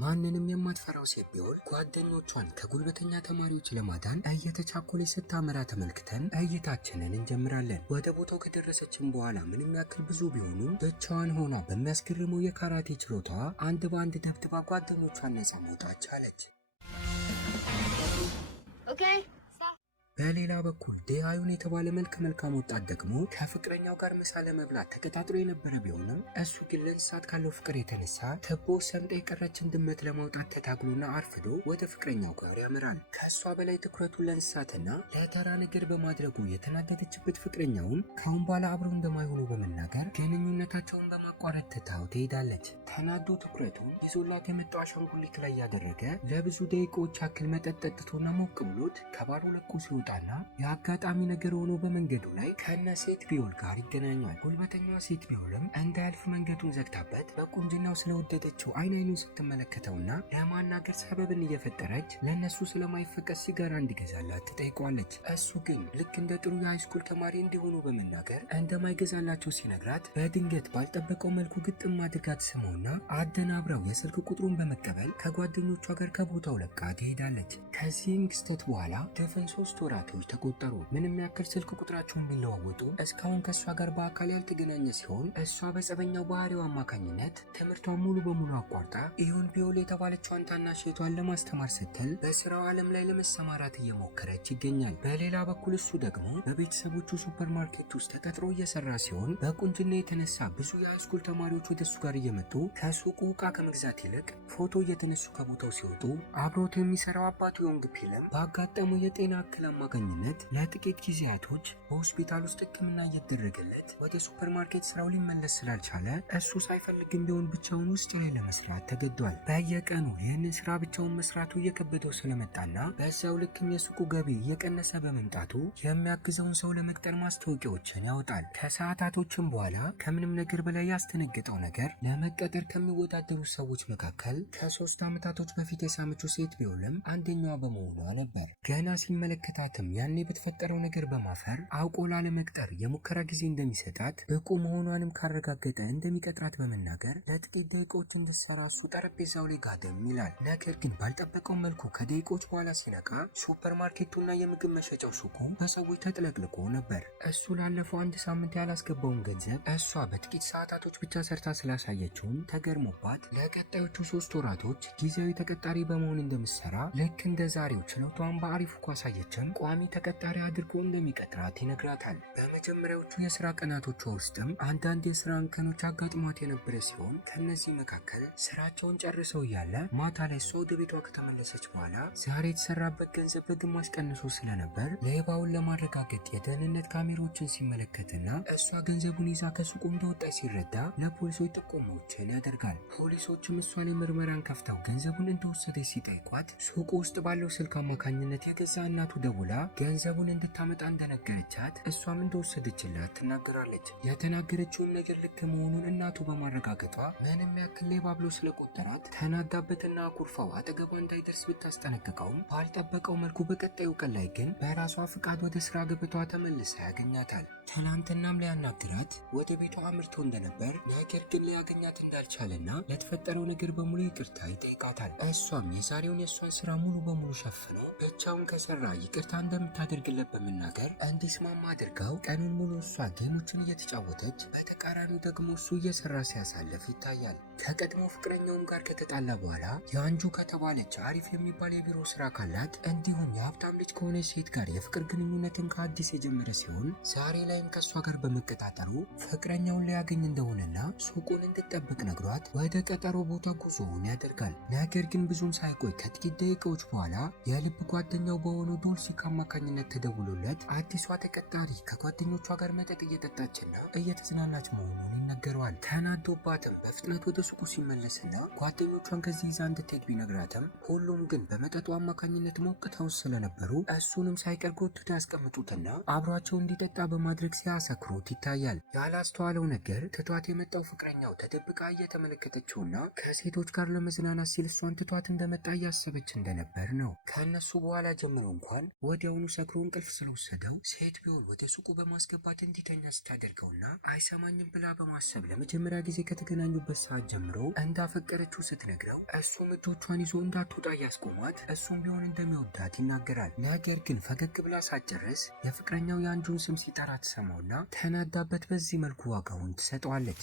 ማንንም የማትፈራው ሴት ቢሆን ጓደኞቿን ከጉልበተኛ ተማሪዎች ለማዳን እየተቻኮለች ስታመራ ተመልክተን እይታችንን እንጀምራለን። ወደ ቦታው ከደረሰችን በኋላ ምንም ያክል ብዙ ቢሆኑ ብቻዋን ሆና በሚያስገርመው የካራቴ ችሎታ አንድ በአንድ ደብድባ ጓደኞቿን ነፃ መውጣት ቻለች። በሌላ በኩል ዴሃዩን የተባለ መልካም ወጣት ደግሞ ከፍቅረኛው ጋር ምሳ ለመብላት ተቀጣጥሮ የነበረ ቢሆንም እሱ ግን ለእንስሳት ካለው ፍቅር የተነሳ ትቦ ሰምጣ የቀረችን ድመት ለማውጣት ተታግሎና አርፍዶ ወደ ፍቅረኛው ጋር ያመራል። ከእሷ በላይ ትኩረቱን ለእንስሳትና ለተራ ነገር በማድረጉ የተናደደችበት ፍቅረኛውም ከአሁን በኋላ አብረው እንደማይሆኑ በመናገር ግንኙነታቸውን በማቋረጥ ትታው ትሄዳለች። ተናዶ ትኩረቱን ይዞላት የመጣው አሻንጉሊት ላይ ያደረገ ለብዙ ደቂቃዎች ያክል መጠጥ ጠጥቶና ሞቅ ብሎት ከባሩ ለቆ ሲወጣ የአጋጣሚ ነገር ሆኖ በመንገዱ ላይ ከነ ሴት ቢዮል ጋር ይገናኛል። ጉልበተኛዋ ሴት ቢዮልም እንዳያልፍ መንገዱን ዘግታበት በቁንጅናው ስለወደደችው አይኑን ስትመለከተውና ለማናገር ሰበብን እየፈጠረች ለነሱ ስለማይፈቀድ ሲጋራ እንዲገዛላት ትጠይቋለች። እሱ ግን ልክ እንደ ጥሩ የሃይስኩል ተማሪ እንዲሆኑ በመናገር እንደማይገዛላቸው ሲነግራት በድንገት ባልጠበቀው መልኩ ግጥም አድርጋ ትስመውና አደናብራው የስልክ ቁጥሩን በመቀበል ከጓደኞቿ ጋር ከቦታው ለቃ ትሄዳለች። ከዚህም ክስተት በኋላ ድፍን 3 ወራቶች ተቆጠሩ። ምንም ያክል ስልክ ቁጥራቸውን ቢለዋወጡ እስካሁን ከእሷ ጋር በአካል ያልተገናኘ ሲሆን እሷ በጸበኛው ባህሪው አማካኝነት ትምህርቷን ሙሉ በሙሉ አቋርጣ ኢዮን ቢዮል የተባለችዋን ታናሽ እህቷን ለማስተማር ስትል በስራው ዓለም ላይ ለመሰማራት እየሞከረች ይገኛል። በሌላ በኩል እሱ ደግሞ በቤተሰቦቹ ሱፐርማርኬት ውስጥ ተቀጥሮ እየሰራ ሲሆን በቁንጅና የተነሳ ብዙ የሃይስኩል ተማሪዎች ወደ እሱ ጋር እየመጡ ከሱቁ ዕቃ ከመግዛት ይልቅ ፎቶ እየተነሱ ከቦታው ሲወጡ አብሮት የሚሰራው አባቱ ዮንግ ፒልም ባጋጠመው የጤና እክል አማካኝነት ለጥቂት ጊዜያቶች በሆስፒታል ውስጥ ሕክምና እየተደረገለት ወደ ሱፐርማርኬት ስራው ሊመለስ ስላልቻለ እሱ ሳይፈልግም ቢሆን ብቻውን ውስጥ ላይ ለመስራት ተገዷል። በየቀኑ ይህንን ስራ ብቻውን መስራቱ እየከበደው ስለመጣና በዛው ልክም የሱቁ ገቢ እየቀነሰ በመምጣቱ የሚያግዘውን ሰው ለመቅጠር ማስታወቂያዎችን ያወጣል። ከሰዓታቶችም በኋላ ከምንም ነገር በላይ ያስተነገጠው ነገር ለመቀጠር ከሚወዳደሩ ሰዎች መካከል ከ3 ዓመታቶች በፊት የሳመችው ሴት ቢሆንም አንደኛዋ በመሆኗ ነበር። ገና ሲመለከታትም ያኔ በተፈጠረው ነገር በማፈር አውቆ ላለመቅጠር የሙከራ ጊዜ እንደሚሰጣት ብቁ መሆኗንም ካረጋገጠ እንደሚቀጥራት በመናገር ለጥቂት ደቂቃዎች እንድትሰራ እሱ ጠረጴዛው ላይ ጋደም ይላል። ነገር ግን ባልጠበቀው መልኩ ከደቂቃዎች በኋላ ሲነቃ ሱፐርማርኬቱና የምግብ መሸጫው ሱቁ በሰዎች ተጥለቅልቆ ነበር። እሱ ላለፈው 1 ሳምንት ያላስገባውን ገንዘብ እሷ በጥቂት ሰዓታቶች ብቻ ሰርታ ስላሳየችውም ተገርሞባት ለቀጣዮቹ 3 ወራቶች ጊዜያዊ ተቀጣሪ በመሆን እንደምትሰራ ልክ እንደ ዛሬው ችሎቷን በአሪፉ ካሳየችም ቋሚ ተቀጣሪ አድርጎ እንደሚቀጥራት ይነግራታል። በመጀመሪያዎቹ የስራ ቀናቶቿ ውስጥም አንዳንድ የስራ እንከኖች አጋጥሟት የነበረ ሲሆን ከነዚህ መካከል ስራቸውን ጨርሰው እያለ ማታ ላይ እሷ ወደ ቤቷ ከተመለሰች በኋላ ዛሬ የተሰራበት ገንዘብ በግማሽ ቀንሶ ስለነበር ሌባውን ለማረጋገጥ የደህንነት ካሜራዎችን ሲመለከትና እሷ ገንዘቡን ይዛ ከሱቁ እንደወጣ ሲረዳ ለፖሊሶች ጥቆማዎችን ያደርጋል። ፖሊሶችም እሷ ላይ ምርመራን ከፍተው ገንዘቡን እንደወሰደች ሲጠይቋት ሱቁ ውስጥ ባለው ስልክ አማካኝነት የገዛ እናቱ ደውላ ገንዘቡን እንድታመጣ እንደነገረቻት እሷም እንደወሰደችላት ትናገራለች። የተናገረችውን ነገር ልክ መሆኑን እናቱ በማረጋገጧ ምንም ያክል ሌባ ብሎ ስለቆጠራት ተናዳበትና አኩርፋው አጠገቧ እንዳይደርስ ብታስጠነቅቀውም ባልጠበቀው መልኩ በቀጣዩ ቀን ላይ ግን በራሷ ፍቃድ ወደ ስራ ገበቷ ተመልሳ ያገኛታል። ትናንትናም ሊያናግራት ወደ ቤቷ አምርቶ እንደነበር ነገር ግን ሊያገኛት እንዳልቻለና ለተፈጠረው ነገር በሙሉ ይቅርታ ይጠይቃታል። እሷም የዛሬውን የእሷን ስራ ሙሉ በሙሉ ሸፍኖ ብቻውን ከሰራ ይቅርታ እንደምታደርግለት በመናገር እንዲስማማ አድርገው ቀኑን ሙሉ እሷ ጌሞችን እየተጫወተች በተቃራኒው ደግሞ እሱ እየሰራ ሲያሳልፍ ይታያል። ከቀድሞ ፍቅረኛውም ጋር ከተጣላ በኋላ የአንጁ ከተባለች አሪፍ የሚባል የቢሮ ስራ ካላት እንዲሁም የሀብታም ልጅ ከሆነች ሴት ጋር የፍቅር ግንኙነትን ከአዲስ የጀመረ ሲሆን ዛሬ ላይም ከእሷ ጋር በመቀጣጠሩ ፍቅረኛውን ሊያገኝ እንደሆነና ሱቁን እንድትጠብቅ ነግሯት ወደ ቀጠሮ ቦታ ጉዞውን ያደርጋል። ነገር ግን ብዙም ሳይቆይ ከጥቂት ደቂቃዎች በኋላ የልብ ጓደኛው በሆነው ዶልሲክ አማካኝነት ተደውሎለት አዲሷ ተቀጣሪ ከጓደኞቿ ጋር መጠጥ እየጠጣችና እየተዝናናች መሆኑን ይነገረዋል። ተናዶባትም በፍጥነት ወደ ሱቁ ሲመለስና ጓደኞቿን ከዚህ ይዛ እንድትሄድ ቢነግራትም ሁሉም ግን በመጠጡ አማካኝነት ሞቅታው ስለነበሩ እሱንም ሳይቀር ጎትተው ያስቀምጡትና አብሯቸው እንዲጠጣ በማድረግ ሲያሰክሩት ይታያል። ያላስተዋለው ነገር ትቷት የመጣው ፍቅረኛው ተደብቃ እየተመለከተችውና ከሴቶች ጋር ለመዝናናት ሲል እሷን ትቷት እንደመጣ እያሰበች እንደነበር ነው። ከእነሱ በኋላ ጀምሮ እንኳን ወዲያውኑ ሰክሮ እንቅልፍ ስለወሰደው ሴት ቢሆን ወደ ሱቁ በማስገባት እንዲተኛ ስታደርገውና አይሰማኝም ብላ በማሰብ ለመጀመሪያ ጊዜ ከተገናኙበት ሰዓት ጀምሮ እንዳፈቀረችው ስትነግረው እሱም እጆቿን ይዞ እንዳትወጣ እያስቆሟት እሱም ቢሆን እንደሚወዳት ይናገራል። ነገር ግን ፈገግ ብላ ሳትጨርስ የፍቅረኛው የአንጁን ስም ሲጠራ ትሰማውና ተናዳበት በዚህ መልኩ ዋጋውን ትሰጠዋለች።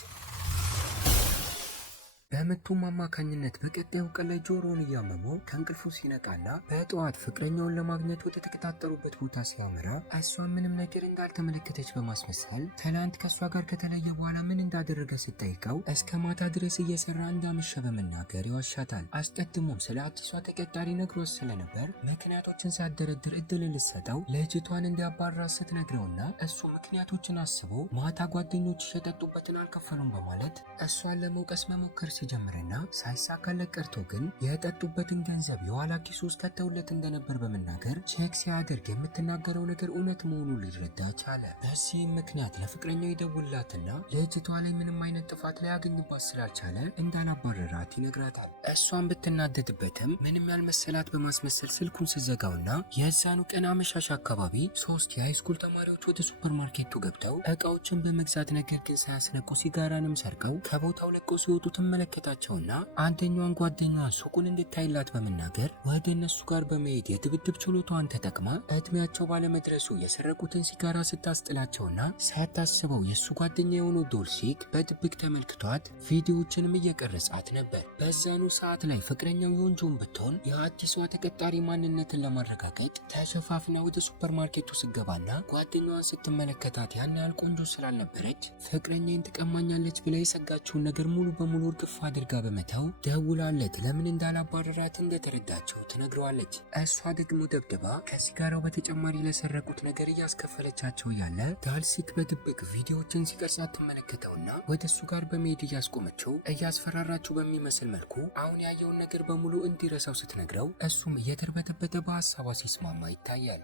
በምቱም አማካኝነት በቀጣዩ ቀን ላይ ጆሮውን እያመመው ከእንቅልፉ ሲነቃና በጠዋት ፍቅረኛውን ለማግኘት ወደ ተቀጣጠሩበት ቦታ ሲያመራ እሷ ምንም ነገር እንዳልተመለከተች በማስመሰል ትናንት ከእሷ ጋር ከተለየ በኋላ ምን እንዳደረገ ስትጠይቀው እስከ ማታ ድረስ እየሰራ እንዳመሸ በመናገር ይዋሻታል። አስቀድሞም ስለ አዲሷ ተቀጣሪ ነግሮት ስለነበር ምክንያቶችን ሳደረድር እድል ልትሰጠው ልጅቷን እንዲያባራ ስትነግረውና እሱ ምክንያቶችን አስቦ ማታ ጓደኞች የጠጡበትን አልከፈሉም በማለት እሷን ለመውቀስ መሞከር ሲጀምርና ሳይሳካለት ቀርቶ ግን የጠጡበትን ገንዘብ የኋላ ኪሱ ውስጥ ከተውለት እንደነበር በመናገር ቼክ ሲያደርግ የምትናገረው ነገር እውነት መሆኑን ሊረዳ ቻለ። በዚህም ምክንያት ለፍቅረኛው ይደውላትና ልጅቷ ላይ ምንም አይነት ጥፋት ሊያገኝባት ስላልቻለ እንዳላባረራት ይነግራታል። እሷን ብትናደድበትም ምንም ያልመሰላት በማስመሰል ስልኩን ስዘጋውና የዛኑ ቀን አመሻሽ አካባቢ 3 የሃይስኩል ተማሪዎች ወደ ሱፐርማርኬቱ ገብተው እቃዎችን በመግዛት ነገር ግን ሳያስነቁ ሲጋራንም ሰርቀው ከቦታው ለቀው ሲወጡ ተመለከታቸውና አንደኛዋን ጓደኛዋን ሱቁን እንድታይላት በመናገር ወደ እነሱ ጋር በመሄድ የድብድብ ችሎታዋን ተጠቅማ እድሜያቸው ባለመድረሱ የሰረቁትን ሲጋራ ስታስጥላቸውና ሳታስበው የእሱ ጓደኛ የሆነው ዶልሲክ በድብቅ ተመልክቷት ቪዲዮዎችንም እየቀረጻት ነበር። በዛኑ ሰዓት ላይ ፍቅረኛው የወንጆን ብትሆን የአዲሷ ተቀጣሪ ማንነትን ለማረጋገጥ ተሸፋፍና ወደ ሱፐርማርኬቱ ስገባና ጓደኛዋን ስትመለከታት ያን ያህል ቆንጆ ስላልነበረች ፍቅረኛዬን ትቀማኛለች ብላ የሰጋችውን ነገር ሙሉ በሙሉ እርግፍ አድርጋ በመተው ደውላለት ለምን እንዳላባረራት እንደተረዳቸው ትነግረዋለች። እሷ ደግሞ ደብድባ ከሲጋራው በተጨማሪ ለሰረቁት ነገር እያስከፈለቻቸው ያለ ዳልሲክ በድብቅ ቪዲዮዎችን ሲቀርጻት ትመለከተውና ወደ እሱ ጋር በመሄድ እያስቆመችው እያስፈራራችው በሚመስል መልኩ አሁን ያየውን ነገር በሙሉ እንዲረሳው ስትነግረው እሱም እየተርበተበተ በሀሳቧ ሲስማማ ይታያል።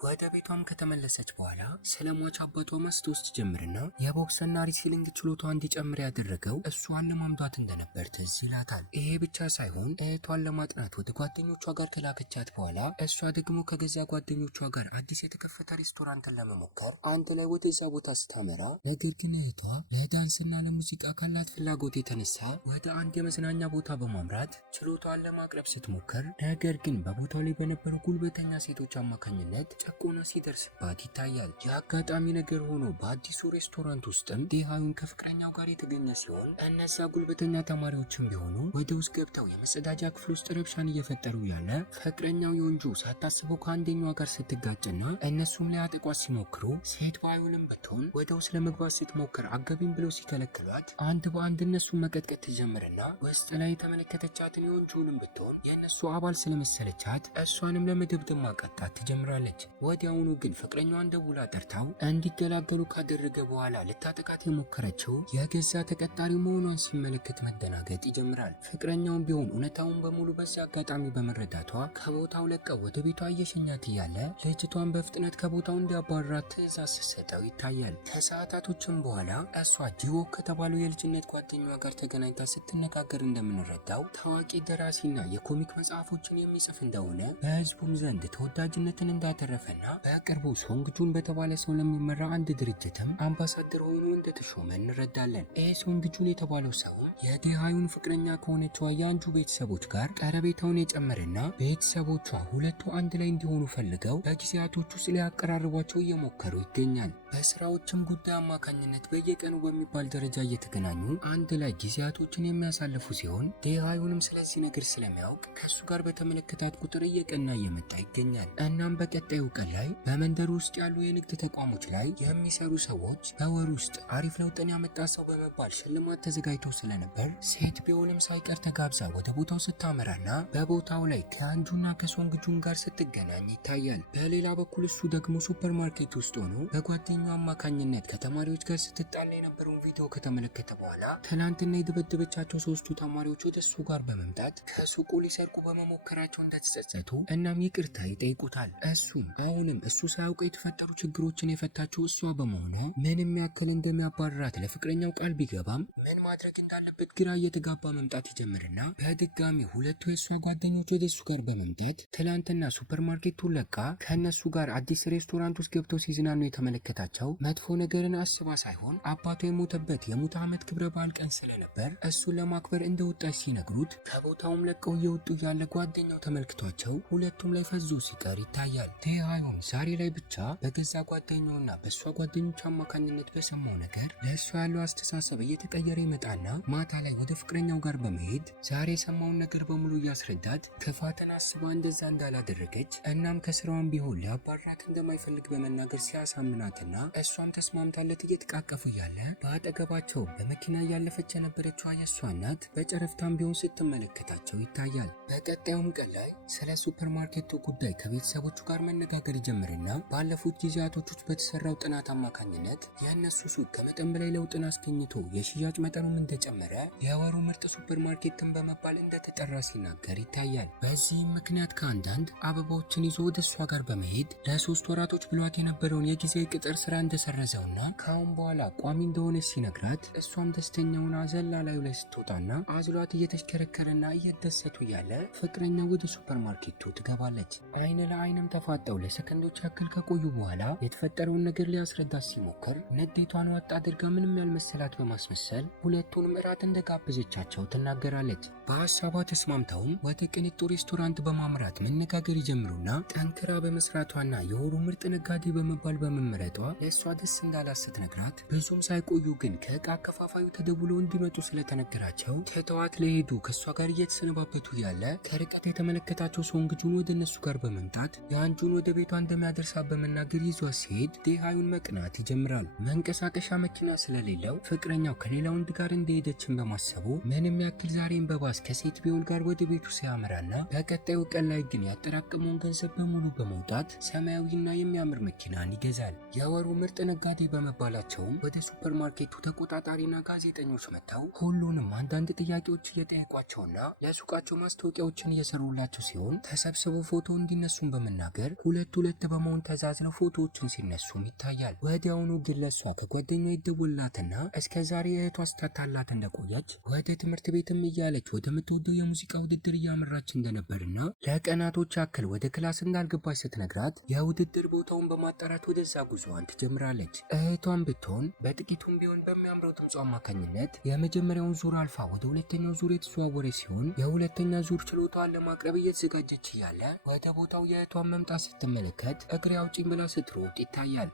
ወደ ቤቷም ከተመለሰች በኋላ ስለ ሟች አባቷ ማስታወስ ጀምርና የቦክስና ሪስሊንግ ችሎቷ እንዲጨምር ያደረገው እሷን ለማምዷት እንደነበር ትዝ ይላታል። ይሄ ብቻ ሳይሆን እህቷን ለማጥናት ወደ ጓደኞቿ ጋር ከላከቻት በኋላ እሷ ደግሞ ከገዛ ጓደኞቿ ጋር አዲስ የተከፈተ ሬስቶራንትን ለመሞከር አንድ ላይ ወደዛ ቦታ ስታመራ፣ ነገር ግን እህቷ ለዳንስና ለሙዚቃ ካላት ፍላጎት የተነሳ ወደ አንድ የመዝናኛ ቦታ በማምራት ችሎቷን ለማቅረብ ስትሞክር፣ ነገር ግን በቦታው ላይ በነበሩ ጉልበተኛ ሴቶች አማካኝነት ጨቆና ሲደርስባት ይታያል። የአጋጣሚ ነገር ሆኖ በአዲሱ ሬስቶራንት ውስጥም ዴሃዩን ከፍቅረኛው ጋር የተገኘ ሲሆን እነዛ ጉልበተኛ ተማሪዎችም ቢሆኑ ወደ ውስጥ ገብተው የመጸዳጃ ክፍል ውስጥ ረብሻን እየፈጠሩ ያለ ፍቅረኛው የወንጁ ሳታስበው ከአንደኛዋ ጋር ስትጋጭና እነሱም ሊያጠቋት ሲሞክሩ ሴት ባዩንም ብትሆን ወደ ውስጥ ለመግባት ስትሞክር አገቢም ብለው ሲከለክሏት አንድ በአንድ እነሱን መቀጥቀጥ ትጀምርና ውስጥ ላይ የተመለከተቻትን የወንጁንም ብትሆን የእነሱ አባል ስለመሰለቻት እሷንም ለመደብደብ ማቀጣት ትጀምራለች። ወዲያውኑ ግን ፍቅረኛዋን ደውላ ጠርታው እንዲገላገሉ ካደረገ በኋላ ልታጠቃት የሞከረችው የገዛ ተቀጣሪ መሆኗን ሲመለከት መደናገጥ ይጀምራል። ፍቅረኛውን ቢሆን እውነታውን በሙሉ በዚህ አጋጣሚ በመረዳቷ ከቦታው ለቀው ወደ ቤቷ እየሸኛት እያለ ልጅቷን በፍጥነት ከቦታው እንዲያባራት ትዕዛዝ ስትሰጠው ይታያል። ከሰዓታቶችም በኋላ እሷ ጂዎክ ከተባለው የልጅነት ጓደኛዋ ጋር ተገናኝታ ስትነጋገር እንደምንረዳው ታዋቂ ደራሲና የኮሚክ መጽሐፎችን የሚጽፍ እንደሆነ በህዝቡም ዘንድ ተወዳጅነትን እንዳተረፈ በቅርቡ ሶንግጁን በተባለ ሰው ለሚመራ አንድ ድርጅትም አምባሳደር ሆኖ እንደተሾመ እንረዳለን። ሶንግጁን የተባለው ሰውም የዴሃዩን ፍቅረኛ ከሆነችው የአንጁ ቤተሰቦች ጋር ቀረቤታውን የጨመረና ቤተሰቦቿ ሁለቱ አንድ ላይ እንዲሆኑ ፈልገው በጊዜያቶች ውስጥ ሊያቀራርቧቸው እየሞከሩ ይገኛል። በስራዎችም ጉዳይ አማካኝነት በየቀኑ በሚባል ደረጃ እየተገናኙ አንድ ላይ ጊዜያቶችን የሚያሳልፉ ሲሆን ዴሃዩንም ስለዚህ ነገር ስለሚያውቅ ከሱ ጋር በተመለከታት ቁጥር እየቀና እየመጣ ይገኛል። እናም በቀጣዩ ቀን ላይ በመንደሩ ውስጥ ያሉ የንግድ ተቋሞች ላይ የሚሰሩ ሰዎች በወር ውስጥ አሪፍ ለውጥን ያመጣ ሰው በመባል ሽልማት ተዘጋጅቶ ስለነበር ሴት ቢሆንም ሳይቀር ተጋብዛ ወደ ቦታው ስታመራና በቦታው ላይ ከአንጁና ከሶንግጁን ጋር ስትገናኝ ይታያል። በሌላ በኩል እሱ ደግሞ ሱፐርማርኬት ውስጥ ሆኖ በጓደኛው አማካኝነት ከተማሪዎች ጋር ስትጣላ የነበረውን ቪዲዮ ከተመለከተ በኋላ ትናንትና የደበደበቻቸው 3ቱ ተማሪዎች ወደ እሱ ጋር በመምጣት ከሱቁ ሊሰርቁ በመሞከራቸው እንደተጸጸቱ እናም ይቅርታ ይጠይቁታል። እሱም አሁንም እሱ ሳያውቀው የተፈጠሩ ችግሮችን የፈታችው እሷ በመሆኗ ምንም ያክል እንደሚያባርራት ለፍቅረኛው ቃል ቢገባም ምን ማድረግ እንዳለበት ግራ እየተጋባ መምጣት ይጀምርና በድጋሚ ሁለቱ የእሷ ጓደኞች ወደ እሱ ጋር በመምጣት ትላንትና ሱፐርማርኬቱን ለቃ ከእነሱ ጋር አዲስ ሬስቶራንት ውስጥ ገብተው ሲዝናኑ የተመለከታቸው መጥፎ ነገርን አስባ ሳይሆን አባቷ የሞተበት የሙት ዓመት ክብረ በዓል ቀን ስለነበር እሱን ለማክበር እንደወጣች ሲነግሩት ከቦታውም ለቀው እየወጡ ያለ ጓደኛው ተመልክቷቸው ሁለቱም ላይ ፈዞ ሲቀር ይታያል። ቴሃዮን ዛሬ ላይ ብቻ በገዛ ጓደኛውና በእሷ ጓደኞች አማካኝነት በሰማው ነገር ለእሷ ያለው አስተሳሰብ እየተቀየረ ይመጣና ማታ ላይ ወደ ፍቅረኛው ጋር በመሄድ ዛሬ የሰማውን ነገር በሙሉ እያስረዳት ክፋትን አስባ እንደዛ እንዳላደረገች እናም ከስራዋን ቢሆን ሊያባራት እንደማይፈልግ በመናገር ሲያሳምናትና እሷም ተስማምታለት እየተቃቀፉ እያለ በአጠገባቸው በመኪና እያለፈች የነበረችው የእሷ እናት በጨረፍታም ቢሆን ስትመለከታቸው ይታያል። በቀጣዩም ቀን ላይ ስለ ሱፐርማርኬቱ ጉዳይ ከቤተሰቦቹ ጋር መነጋገር ይጀምርና ባለፉት ጊዜያቶች ውስጥ በተሰራው ጥናት አማካኝነት የእነሱ ሱቅ ከመጠን በላይ ለውጥን አስገኝቶ የሽያጭ መጠኑም እንደጨመረ የወሩ ምርጥ ሱፐርማርኬትን በመባል እንደተጠራ ሲናገር ይታያል። በዚህም ምክንያት ከአንዳንድ አበባዎችን ይዞ ወደ እሷ ጋር በመሄድ ለ3 ወራቶች ብሏት የነበረውን የጊዜያዊ ቅጥር ስራ እንደሰረዘውና ከአሁን በኋላ ቋሚ እንደሆነች ሲነግራት እሷም ደስተኛውን አዘላ ላዩ ላይ ስትወጣና አዝሏት እየተሽከረከረና እየደሰቱ እያለ ፍቅረኛው ወደ ሱፐርማርኬቱ ትገባለች። አይን ለአይንም ተፋጠው ለሰከንዶች ያክል ከቆዩ በኋላ የተፈጠረውን ነገር ሊያስረዳት ሲሞክር ንዴቷን ዋጥ አድርጋ ምንም ያልመሰላት በማስመሰል ሁለቱንም እራት እንደጋበዘቻቸው ትናገራለች። በሀሳቧ ተስማምተውም ወደ ቅንጡ ሬስቶራንት በማምራት መነጋገር ይጀምሩና ጠንክራ በመስራቷና የወሩ ምርጥ ነጋዴ በመባል በመመረጧ ለእሷ ደስ እንዳላት ስትነግራት ብዙም ሳይቆዩ ግን ከእቃ አከፋፋዩ ተደውለው እንዲመጡ ስለተነገራቸው ትተዋት ለሄዱ ከእሷ ጋር እየተሰነባበቱ ያለ ከርቀት የተመለከታቸው ሶንግጁን ወደ እነሱ ጋር በመምጣት የአንጁን ወደ ቤቷ እንደሚያደርሳት በመናገር ይዟት ሲሄድ ዴሃዩን መቅናት ይጀምራል። መንቀሳቀሻ መኪና ስለሌለው ፍቅረኛው ከሌላ ወንድ ጋር እንደሄደችን በማሰቡ ምንም ያክል ዛሬን በባስ ከሴት ቢሆን ጋር ወደ ቤቱ ሲያመራና በቀጣዩ ቀን ላይ ግን ያጠራቀመውን ገንዘብ በሙሉ በመውጣት ሰማያዊና የሚያምር መኪናን ይገዛል። የወሩ ምርጥ ነጋዴ በመባላቸውም ወደ ሱፐርማርኬቱ ተቆጣጣሪና ጋዜጠኞች መጥተው ሁሉንም አንዳንድ ጥያቄዎች እየጠየቋቸውና ለሱቃቸው ማስታወቂያዎችን እየሰሩላቸው ሲሆን ተሰብስበው ፎቶ እንዲነሱን በመናገር ሁለት በመሆን ተዛዝነው ፎቶዎችን ሲነሱም ይታያል። ወዲያውኑ ግን ለሷ ከጓደኛዋ ይደወልላትና እስከ ዛሬ እህቷ ስታታላት እንደቆየች ወደ ትምህርት ቤትም እያለች ወደምትወደው የሙዚቃ ውድድር እያመራች እንደነበርና ለቀናቶች ያክል ወደ ክላስ እንዳልገባች ስትነግራት የውድድር ቦታውን በማጣራት ወደዛ ጉዞዋን ትጀምራለች። እህቷን ብትሆን በጥቂቱም ቢሆን በሚያምረው ድምጿ አማካኝነት የመጀመሪያውን ዙር አልፋ ወደ ሁለተኛው ዙር የተዘዋወረች ሲሆን የሁለተኛ ዙር ችሎታዋን ለማቅረብ እየተዘጋጀች እያለ ወደ ቦታው የእህቷን መምጣት ስትመለከት እግሬ አውጪኝ ብላ ስትሮጥ ይታያል።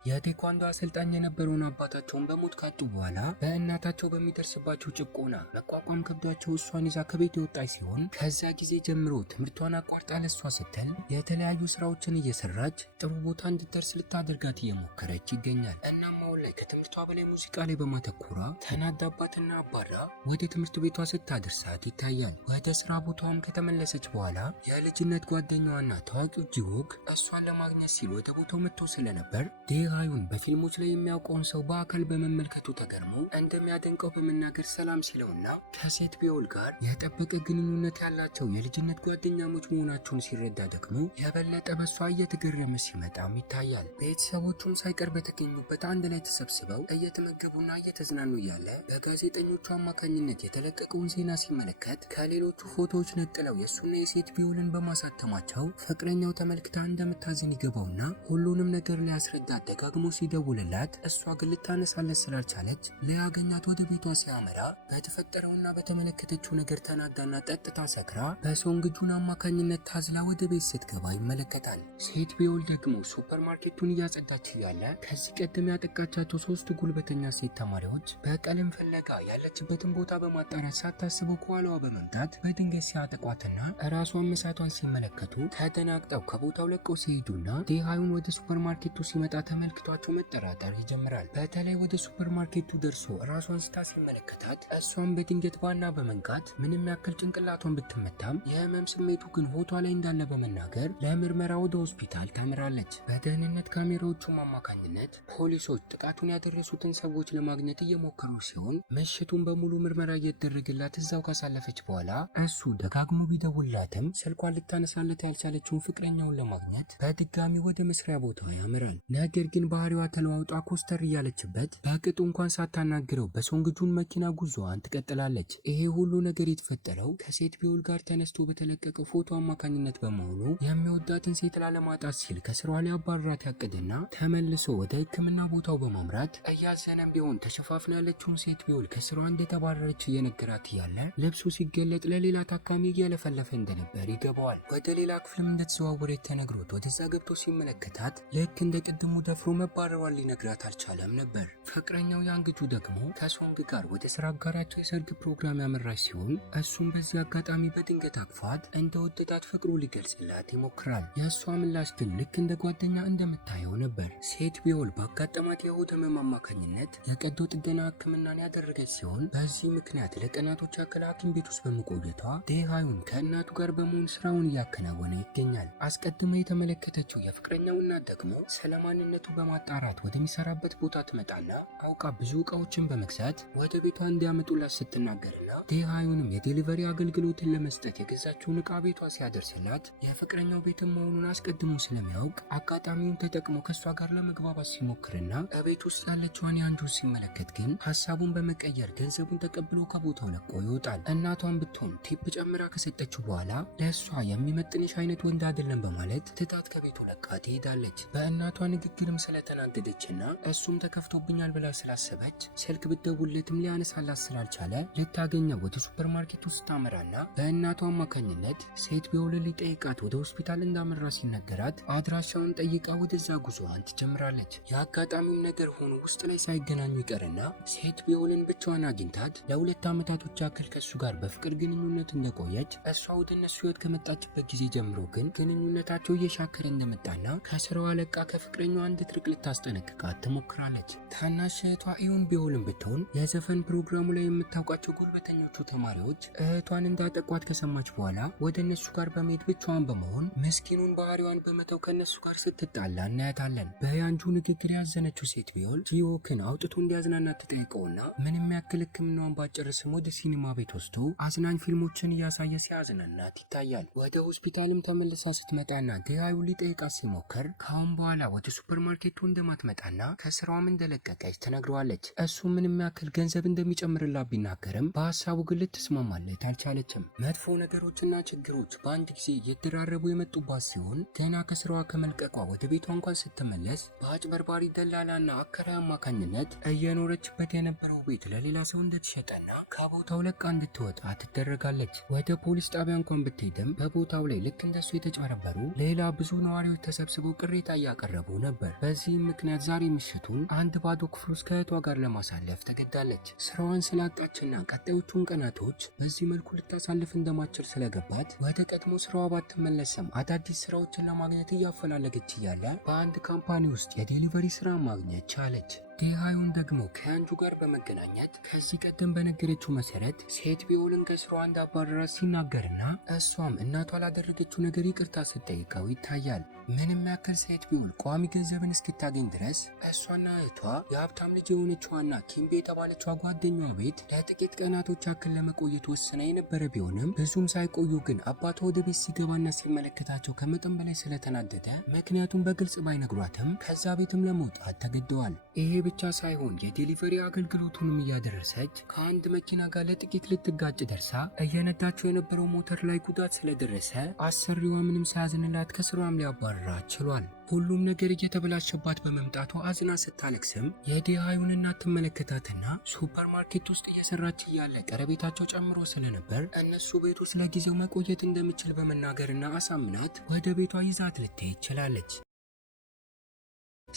የቴኳንዶ አሰልጣኝ የነበረውን አባታቸውን በሞት ካጡ በኋላ በእናታቸው በሚደርስባቸው ጭቆና መቋቋም ከብዷቸው እሷን ይዛ ከቤት የወጣች ሲሆን ከዛ ጊዜ ጀምሮ ትምህርቷን አቋርጣ ለሷ ስትል የተለያዩ ስራዎችን እየሰራች ጥሩ ቦታ እንድትደርስ ልታደርጋት እየሞከረች ይገኛል። እናም አሁን ላይ ከትምህርቷ በላይ ሙዚቃ ላይ በማተኮሯ ተናዳባትና አባራ ወደ ትምህርት ቤቷ ስታደርሳት ይታያል። ወደ ስራ ቦታዋም ከተመለሰች በኋላ የልጅነት ጓደኛዋና ታዋቂው ጂዎግ እሷን ለማግኘት ሲል ወደ ቦታው መጥቶ ስለነበር ዴሃዩን በፊልሞች ላይ የሚያውቀውን ሰው በአካል በመመልከቱ ተገርሞ እንደሚያደንቀው በመናገር ሰላም ሲለውና ከሴት ቢዮል ጋር የጠበቀ ግንኙነት ያላቸው የልጅነት ጓደኛሞች መሆናቸውን ሲረዳ ደግሞ የበለጠ በሷ እየተገረመ ሲመጣም ይታያል። ቤተሰቦቹም ሳይቀር በተገኙበት አንድ ላይ ተሰብስበው እየተመገቡና እየተዝናኑ እያለ በጋዜጠኞቹ አማካኝነት የተለቀቀውን ዜና ሲመለከት ከሌሎቹ ፎቶዎች ነጥለው የእሱና የሴት ቢዮልን በማሳተማቸው ፍቅረኛው ተመልክታ እንደምታዝን ይገባውና ሁሉንም ነገር ሊያስረዳት ደጋግሞ ሲደውልላት እሷ ግን ልታነሳለት ስላልቻለች ሊያገኛት ወደ ቤቷ ሲያመራ በተፈጠረውና በተመለከተችው ነገር ተናዳና ጠጥታ ሰክራ በሶንግጁን አማካኝነት ታዝላ ወደ ቤት ስትገባ ይመለከታል። ሴት ቢዮል ደግሞ ሱፐርማርኬቱን እያጸዳች እያለ ከዚህ ቀደም ያጠቃቻቸው 3 ጉልበተኛ ሴት ተማሪዎች በቀለም ፍለጋ ያለችበትን ቦታ በማጣራት ሳታስበው ከኋላዋ በመምጣት በድንገት ሲያጠቋትና ራሷን መሳቷን ሲመለከቱ ተደናግጠው ከቦታው ለቀው ሲሄዱና ዴሃዩን ወደ ሱፐርማርኬቱ ሲመጣ ተመልክተው ተመልክቷቸው መጠራጠር ይጀምራል። በተለይ ወደ ሱፐርማርኬቱ ደርሶ ራሷን ስታ ሲመለከታት እሷን በድንገት ባና በመንካት ምንም ያክል ጭንቅላቷን ብትመታም የህመም ስሜቱ ግን ሆቷ ላይ እንዳለ በመናገር ለምርመራ ወደ ሆስፒታል ታምራለች። በደህንነት ካሜራዎቹም አማካኝነት ፖሊሶች ጥቃቱን ያደረሱትን ሰዎች ለማግኘት እየሞከሩ ሲሆን ምሽቱን በሙሉ ምርመራ እየተደረገላት እዛው ካሳለፈች በኋላ እሱ ደጋግሞ ቢደውላትም ስልኳን ልታነሳለት ያልቻለችውን ፍቅረኛውን ለማግኘት በድጋሚ ወደ መስሪያ ቦታዋ ያመራል። ነገር ግን ባህሪዋ ተለዋውጣ ኮስተር እያለችበት በቅጡ እንኳን ሳታናግረው በሶንግጁን መኪና ጉዞዋን ትቀጥላለች። ይሄ ሁሉ ነገር የተፈጠረው ከሴት ቢውል ጋር ተነስቶ በተለቀቀው ፎቶ አማካኝነት በመሆኑ የሚወዳትን ሴት ላለማጣት ሲል ከስሯ ሊያባርራት ያቅድና ተመልሶ ወደ ሕክምና ቦታው በማምራት እያዘነም ቢሆን ተሸፋፍና ያለችውን ሴት ቢውል ከስሯ እንደተባረረች እየነገራት እያለ ልብሱ ሲገለጥ ለሌላ ታካሚ እያለፈለፈ እንደነበር ይገባዋል። ወደ ሌላ ክፍልም እንደተዘዋወረ ተነግሮት ወደዛ ገብቶ ሲመለከታት ልክ እንደ ቅድሙ ደፍሮ መባረሯን ሊነግራት አልቻለም ነበር። ፍቅረኛው ያንግጁ ደግሞ ከሶንግ ጋር ወደ ስራ አጋራቸው የሰርግ ፕሮግራም ያመራች ሲሆን እሱም በዚህ አጋጣሚ በድንገት አቅፏት እንደወደዳት ፍቅሩ ሊገልጽላት ይሞክራል። የእሷ ምላሽ ግን ልክ እንደ ጓደኛ እንደምታየው ነበር። ሴት ቢውል ባጋጠማት የሆድ ህመም አማካኝነት የቀዶ ጥገና ህክምናን ያደረገች ሲሆን በዚህ ምክንያት ለቀናቶች ያክል ሐኪም ቤት ውስጥ በመቆየቷ ዴሃዩን ከእናቱ ጋር በመሆን ስራውን እያከናወነ ይገኛል። አስቀድማ የተመለከተችው የፍቅረኛው እናት ደግሞ ስለማንነቱ በማጣራት ወደሚሰራበት ቦታ ትመጣና አውቃ ብዙ እቃዎችን በመግዛት ወደ ቤቷ እንዲያመጡላት ስትናገርና ዴሃዩንም የዴሊቨሪ አገልግሎትን ለመስጠት የገዛችውን እቃ ቤቷ ሲያደርስላት የፍቅረኛው ቤትም መሆኑን አስቀድሞ ስለሚያውቅ አጋጣሚውን ተጠቅሞ ከእሷ ጋር ለመግባባት ሲሞክርና በቤት ውስጥ ያለችዋን ያንጁን ሲመለከት ግን ሀሳቡን በመቀየር ገንዘቡን ተቀብሎ ከቦታው ለቆ ይወጣል። እናቷን ብትሆን ቲፕ ጨምራ ከሰጠችው በኋላ ለእሷ የሚመጥንሽ አይነት ወንድ አይደለም በማለት ትታት ከቤቱ ለቃ ትሄዳለች። በእናቷ ንግግርም ስለተናደደችና እሱም ተከፍቶብኛል ብላ ስላሰበች ስልክ ብትደውልለትም ሊያነሳላት ስላልቻለ ልታገኘው ወደ ሱፐርማርኬት ውስጥ ታመራና በእናቷ አማካኝነት ሴት ቢውልን ሊጠይቃት ወደ ሆስፒታል እንዳመራ ሲነገራት አድራሻውን ጠይቃ ወደዛ ጉዞዋን ትጀምራለች። የአጋጣሚው ነገር ሆኖ ውስጥ ላይ ሳይገናኙ ይቀርና ሴት ቢውልን ብቻዋን አግኝታት ለ2 ዓመታቶች ያክል ከሱ ጋር በፍቅር ግንኙነት እንደቆየች እሷ ወደ እነሱ ህይወት ከመጣችበት ጊዜ ጀምሮ ግን ግንኙነታቸው እየሻከረ እንደመጣና ከስራዋ ለቃ ከፍቅረኛዋ እንድትርቅ ልታስጠነቅቃት ትሞክራለች። ታናሽ እህቷ ኢዩን ቢውልን ብትሆን የዘፈን ፕሮግራሙ ላይ የምታውቃቸው ጉልበተኞቹ ተማሪዎች እህቷን እንዳጠቋት ከሰማች በኋላ ወደ እነሱ ጋር በመሄድ ብቻዋን በመሆን ምስኪኑን ባህሪዋን በመተው ከነሱ ጋር ስትጣላ እናያታለን። በያንጁ ንግግር ያዘነችው ሴት ቢውል ጂዎክን አውጥቶ እንዲያዝናናት ትጠይቀውና ምንም ያክል ህክምናዋን ባጨርስም ወደ ሲኒማ ቤት ወስዶ አዝናኝ ፊልሞችን እያሳየ ሲያዝናናት ይታያል። ወደ ሆስፒታልም ተመልሳ ስትመጣና ዴሃዩ ሊጠይቃት ሲሞክር ካሁን በኋላ ወደ ሱፐርማርኬቱ እንደማትመጣና ከስራዋም እንደለቀቀች ትነግረዋለች። እሱ ምንም ያክል ገንዘብ እንደሚጨምርላት ቢናገርም በሀሳቡ ግን ልትስማማለት አልቻለችም። መጥፎ ነገሮችና ችግሮች በአንድ ጊዜ እየተደራረቡ የመጡባት ሲሆን ገና ከስራዋ ከመልቀቋ ወደ ቤቷ እንኳን ስትመለስ በአጭበርባሪ ደላላና አከራይ አማካኝነት እየኖረችበት የነበረው ቤት ለሌላ ሰው እንደተሸጠና ከቦታው ለቃ እንድትወጣ ትደረጋለች። ወደ ፖሊስ ጣቢያ እንኳን ብትሄድም በቦታው ላይ ልክ እንደሱ የተጭበረበሩ ሌላ ብዙ ነዋሪዎች ተሰብስበው ቅሬታ እያቀረቡ ነበር። በዚህም ምክንያት ዛሬ ምሽቱን አንድ ባዶ ክፍል ውስጥ ከእህቷ ጋር ለማሳለፍ ተገዳለች። ስራዋን ስላጣችና ቀጣዮቹን ቀናቶች በዚህ መልኩ ልታሳልፍ እንደማትችል ስለገባት ወደ ቀድሞ ስራዋ ባትመለስም አዳዲስ ስራዎችን ለማግኘት እያፈላለገች እያለ በአንድ ካምፓኒ ውስጥ የዴሊቨሪ ስራ ማግኘት ቻለች። ዴሃዩን ደግሞ ከያንጁ ጋር በመገናኘት ከዚህ ቀደም በነገረችው መሰረት ሴት ቢውልን ከስራዋ እንዳባረራት ሲናገርና እሷም እናቷ ላደረገችው ነገር ይቅርታ ስትጠይቀው ይታያል። ምንም ያክል ሴት ቢውል ቋሚ ገንዘብን እስክታገኝ ድረስ እሷና እህቷ የሀብታም ልጅ የሆነችዋና ኪምቤ የተባለችዋ ጓደኛዋ ቤት ለጥቂት ቀናቶች ያክል ለመቆየት ወስና የነበረ ቢሆንም ብዙም ሳይቆዩ ግን አባቷ ወደ ቤት ሲገባና ሲመለከታቸው ከመጠን በላይ ስለተናደደ ምክንያቱም በግልጽ ባይነግሯትም ከዛ ቤትም ለመውጣት ተገደዋል። ይሄ ብቻ ሳይሆን የዴሊቨሪ አገልግሎቱንም እያደረሰች ከአንድ መኪና ጋር ለጥቂት ልትጋጭ ደርሳ እየነዳቸው የነበረው ሞተር ላይ ጉዳት ስለደረሰ አሰሪዋ ምንም ሳያዝንላት ከስራዋም ሊያባርራት ችሏል። ሁሉም ነገር እየተበላሸባት በመምጣቱ አዝና ስታለቅስም የዴሃዩን እናት ትመለከታትና ሱፐርማርኬት ውስጥ እየሰራች እያለ ቀረቤታቸው ጨምሮ ስለነበር እነሱ ቤቱ ስለ ጊዜው መቆየት እንደምችል በመናገርና አሳምናት ወደ ቤቷ ይዛት ልትሄድ ይችላለች።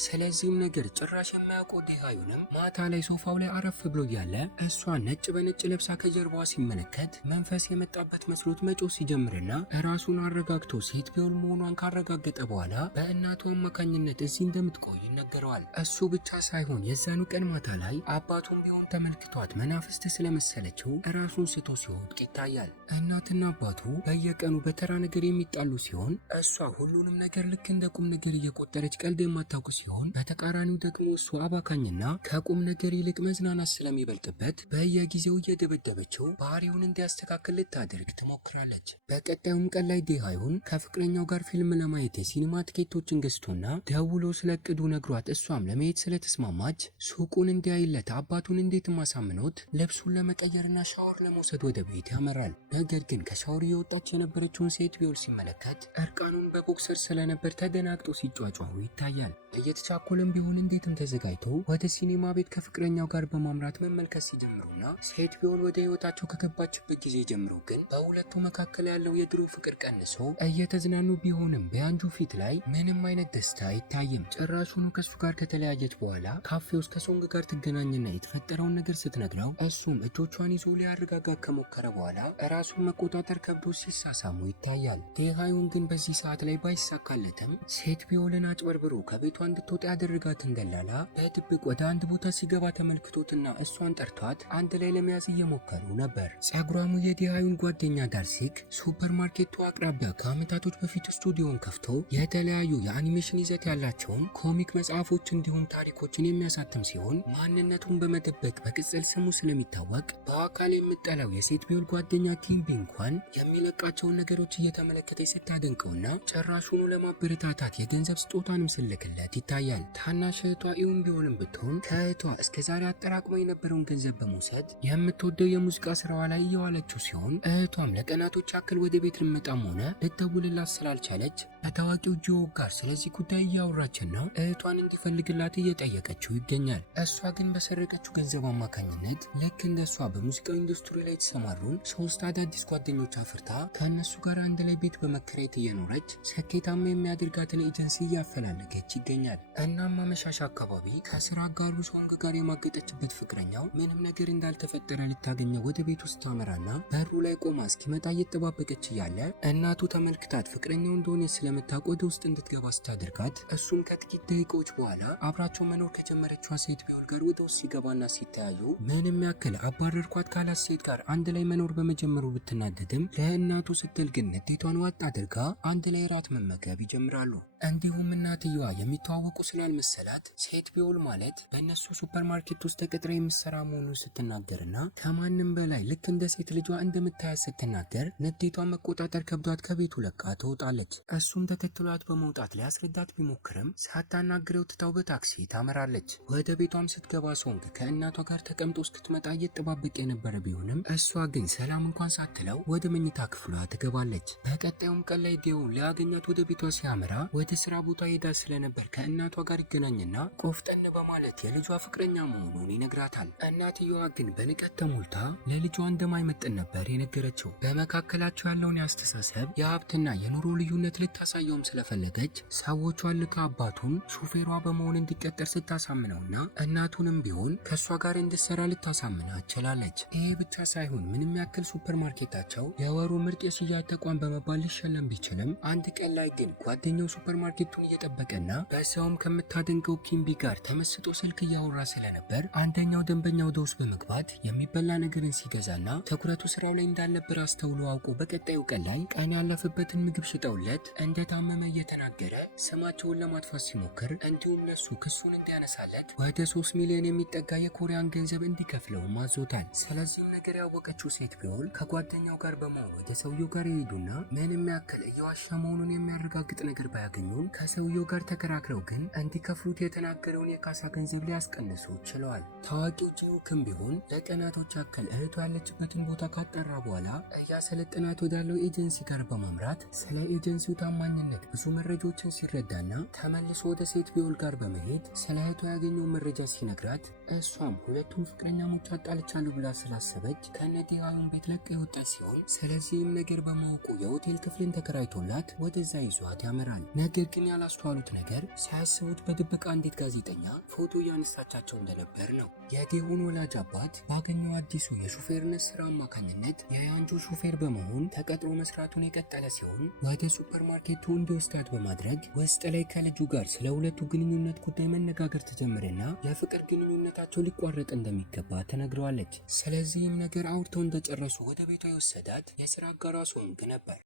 ስለዚህም ነገር ጭራሽ የማያውቀው ዴሃዩንም ማታ ላይ ሶፋው ላይ አረፍ ብሎ እያለ እሷ ነጭ በነጭ ለብሳ ከጀርባዋ ሲመለከት መንፈስ የመጣበት መስሎት መጮህ ሲጀምርና ራሱን አረጋግቶ ሴት ቢሆን መሆኗን ካረጋገጠ በኋላ በእናቱ አማካኝነት እዚህ እንደምትቆይ ይነገረዋል። እሱ ብቻ ሳይሆን የዛኑ ቀን ማታ ላይ አባቱን ቢሆን ተመልክቷት መናፍስት ስለመሰለችው ራሱን ስቶ ሲወድቅ ይታያል። እናትና አባቱ በየቀኑ በተራ ነገር የሚጣሉ ሲሆን እሷ ሁሉንም ነገር ልክ እንደ ቁም ነገር እየቆጠረች ቀልድ የማታውቅ ሲሆን በተቃራኒው ደግሞ እሱ አባካኝና ከቁም ነገር ይልቅ መዝናናት ስለሚበልጥበት በየጊዜው እየደበደበችው ባህሪውን እንዲያስተካክል ልታደርግ ትሞክራለች። በቀጣዩም ቀን ላይ ዴሃዩን ከፍቅረኛው ጋር ፊልም ለማየት የሲኒማ ትኬቶችን ገዝቶና ደውሎ ስለ እቅዱ ነግሯት እሷም ለመሄድ ስለተስማማች ሱቁን እንዲያይለት አባቱን እንዴት ማሳምኖት ልብሱን ለመቀየርና ሻወር ለመውሰድ ወደ ቤት ያመራል። ነገር ግን ከሻወር እየወጣች የነበረችውን ሴት ቢሆን ሲመለከት እርቃኑን በቦክሰር ስለነበር ተደናግጦ ሲጫጫሁ ይታያል። እየተቻኮለም ቢሆን እንዴትም ተዘጋጅቶ ወደ ሲኒማ ቤት ከፍቅረኛው ጋር በማምራት መመልከት ሲጀምሩና ሴት ቢሆን ወደ ህይወታቸው ከገባችበት ጊዜ ጀምሮ ግን በሁለቱ መካከል ያለው የድሮ ፍቅር ቀንሶ እየተዝናኑ ቢሆንም በአንጁ ፊት ላይ ምንም አይነት ደስታ አይታይም። ጭራሹኑ ከሱ ጋር ከተለያየች በኋላ ካፌ ውስጥ ከሶንግ ጋር ትገናኝና የተፈጠረውን ነገር ስትነግረው እሱም እጆቿን ይዞ ሊያረጋጋት ከሞከረ በኋላ ራሱን መቆጣጠር ከብዶ ሲሳሳሙ ይታያል። ዴሃዩን ግን በዚህ ሰዓት ላይ ባይሳካለትም ሴት ቢሆንን አጭበርብሮ ከቤቷ እንድትወጣ ያደረጋትን ደላላ በድብቅ ወደ አንድ ቦታ ሲገባ ተመልክቶትና እሷን ጠርቷት አንድ ላይ ለመያዝ እየሞከሩ ነበር። ጸጉራሙ የዴሃዩን ጓደኛ ዳርሲክ ሱፐርማርኬቱ አቅራቢያ ከዓመታቶች በፊት ስቱዲዮን ከፍቶ የተለያዩ የአኒሜሽን ይዘት ያላቸውን ኮሚክ መጽሐፎች እንዲሁም ታሪኮችን የሚያሳትም ሲሆን ማንነቱን በመደበቅ በቅጽል ስሙ ስለሚታወቅ በአካል የምጠላው የሴት ቢሆን ጓደኛ ኪምቢ እንኳን የሚለቃቸውን ነገሮች እየተመለከተ ስታደንቀውና ጭራሹኑ ለማበረታታት የገንዘብ ስጦታንም ስልክለት ይታያል። ታናሽ እህቷ ኢውን ቢሆንም ብትሆን ከእህቷ እስከዛሬ አጠራቅመው የነበረውን ገንዘብ በመውሰድ የምትወደው የሙዚቃ ስራዋ ላይ እየዋለችው ሲሆን እህቷም ለቀናቶች ያክል ወደ ቤት ልመጣም ሆነ ልትደውልላት ስላልቻለች ከታዋቂው ጂዮ ጋር ስለዚህ ጉዳይ እያወራችና እህቷን እንዲፈልግላት እየጠየቀችው ይገኛል። እሷ ግን በሰረቀችው ገንዘብ አማካኝነት ልክ እንደሷ በሙዚቃው ኢንዱስትሪ ላይ የተሰማሩን 3 አዳዲስ ጓደኞች አፍርታ ከእነሱ ጋር አንድ ላይ ቤት በመከራየት እየኖረች ስኬታማ የሚያደርጋትን ኤጀንሲ እያፈላለገች ይገኛል። እናም አመሻሽ አካባቢ ከስራ አጋሩ ሶንግ ጋር የማገጠችበት ፍቅረኛው ምንም ነገር እንዳልተፈጠረ ልታገኘው ወደ ቤት ውስጥ ታመራና በሩ ላይ ቆማ እስኪመጣ እየተጠባበቀች እያለ እናቱ ተመልክታት ፍቅረኛው እንደሆነ ስለምታውቅ ወደ ውስጥ እንድትገባ ስታደርጋት እሱም ከጥቂት ደቂቃዎች በኋላ አብራቸው መኖር ከጀመረችዋ ሴት ቢሆን ጋር ወደ ውስጥ ሲገባና ሲተያዩ ምንም ያክል አባረርኳት ካላት ሴት ጋር አንድ ላይ መኖር በመጀመሩ ብትናደድም ለእናቱ ስትል ግን ንዴቷን ዋጥ አድርጋ አንድ ላይ ራት መመገብ ይጀምራሉ። እንዲሁም እናትየዋ የሚተዋወቁ ስላልመሰላት ሴት ቢሆን ማለት በእነሱ ሱፐርማርኬት ውስጥ ተቀጥራ የምትሰራ መሆኑን ስትናገርና ከማንም በላይ ልክ እንደ ሴት ልጇ እንደምታያት ስትናገር ንዴቷን መቆጣጠር ከብዷት ከቤቱ ለቃ ትወጣለች። እሱም ተከትሏት በመውጣት ሊያስረዳት ቢሞክርም ሳታናግረው ትታው በታክሲ ታመራለች። ወደ ቤቷም ስትገባ ሶንግ ከእናቷ ጋር ተቀምጦ እስክትመጣ እየተጠባበቀ የነበረ ቢሆንም እሷ ግን ሰላም እንኳን ሳትለው ወደ መኝታ ክፍሏ ትገባለች። በቀጣዩም ቀን ላይ ዴውን ሊያገኛት ወደ ቤቷ ሲያመራ ወደ ስራ ቦታ ሄዳ ስለነበር ከእናቷ ጋር ይገናኝና ቆፍጠን በማለት የልጇ ፍቅረኛ መሆኑን ይነግራታል። እናትየዋ ግን በንቀት ተሞልታ ለልጇ እንደማይመጥን ነበር የነገረችው። በመካከላቸው ያለውን የአስተሳሰብ የሀብትና የኑሮ ልዩነት ልታሳየውም ስለፈለገች ሰዎቿን ልካ አባቱን ሹፌሯ በመሆን እንዲቀጠር ስታሳምነውና እናቱንም ቢሆን ከእሷ ጋር እንድትሰራ ልታሳምና ችላለች። ይሄ ብቻ ሳይሆን ምንም ያክል ሱፐርማርኬታቸው የወሩ ምርጥ የሽያጭ ተቋም በመባል ሊሸለም ቢችልም አንድ ቀን ላይ ግን ጓደኛው ሱፐርማርኬቱን እየጠበቀና በሰውም ከምታደንቀው ኪምቢ ጋር ተመስጦ ስልክ እያወራ ስለነበር አንደኛው ደንበኛ ወደ ውስጥ በመግባት የሚበላ ነገርን ሲገዛና ትኩረቱ ስራው ላይ እንዳልነበር አስተውሎ አውቆ በቀጣዩ ቀን ላይ ቀን ያለፈበትን ምግብ ሽጠውለት እንደታመመ እየተናገረ ስማቸውን ለማጥፋት ሲሞክር እንዲሁም ለሱ ክሱን እንዲያነሳለት ወደ 3 ሚሊዮን የሚጠጋ የኮሪያን ገንዘብ እንዲከፍለው ማዞታል። ስለዚህም ነገር ያወቀችው ሴት ቢሆን ከጓደኛው ጋር በመሆን ወደ ሰውየው ጋር ይሄዱና ምንም ያክል እየዋሻ መሆኑን የሚያረጋግጥ ነገር ባያገኙም ከሰውየው ጋር ተከራክረው ግን እንዲከፍሉት የተናገረውን የካሳ ገንዘብ ሊያስቀንሱ ችለዋል። ታዋቂው ጂዩክም ቢሆን ለቀናቶች ያክል እህቱ ያለችበትን ቦታ ካጠራ በኋላ እያሰለጠናት ወዳለው ኤጀንሲ ጋር በማምራት ስለ ኤጀንሲው ታማኝነት ብዙ መረጃዎችን ሲረዳና ተመልሶ ወደ ሴት ቢሆን ጋር በመሄድ ስለ እህቱ ያገኘው መረጃ ሲነግራት እሷም ሁለቱም ፍቅረኛሞች አጣልቻለሁ ብላ ስላሰበች ከነዲያዩን ቤት ለቀ የወጣች ሲሆን ስለዚህም ነገር በማወቁ የሆቴል ክፍልን ተከራይቶላት ወደዛ ይዟት ያመራል። ነገር ግን ያላስተዋሉት ነገር ሳያስቡት በድብቅ አንዲት ጋዜጠኛ ፎቶ እያነሳቻቸው እንደነበር ነው። የዴሁን ወላጅ አባት ባገኘው አዲሱ የሹፌርነት ስራ አማካኝነት የያንጁ ሹፌር በመሆን ተቀጥሮ መስራቱን የቀጠለ ሲሆን ወደ ሱፐርማርኬቱ እንዲወስዳት በማድረግ ውስጥ ላይ ከልጁ ጋር ስለ ሁለቱ ግንኙነት ጉዳይ መነጋገር ተጀመረና የፍቅር ግንኙነታቸው ሊቋረጥ እንደሚገባ ተነግረዋለች። ስለዚህም ነገር አውርተው እንደጨረሱ ወደ ቤቷ የወሰዳት የስራ አጋሯ ሶንግ ነበር።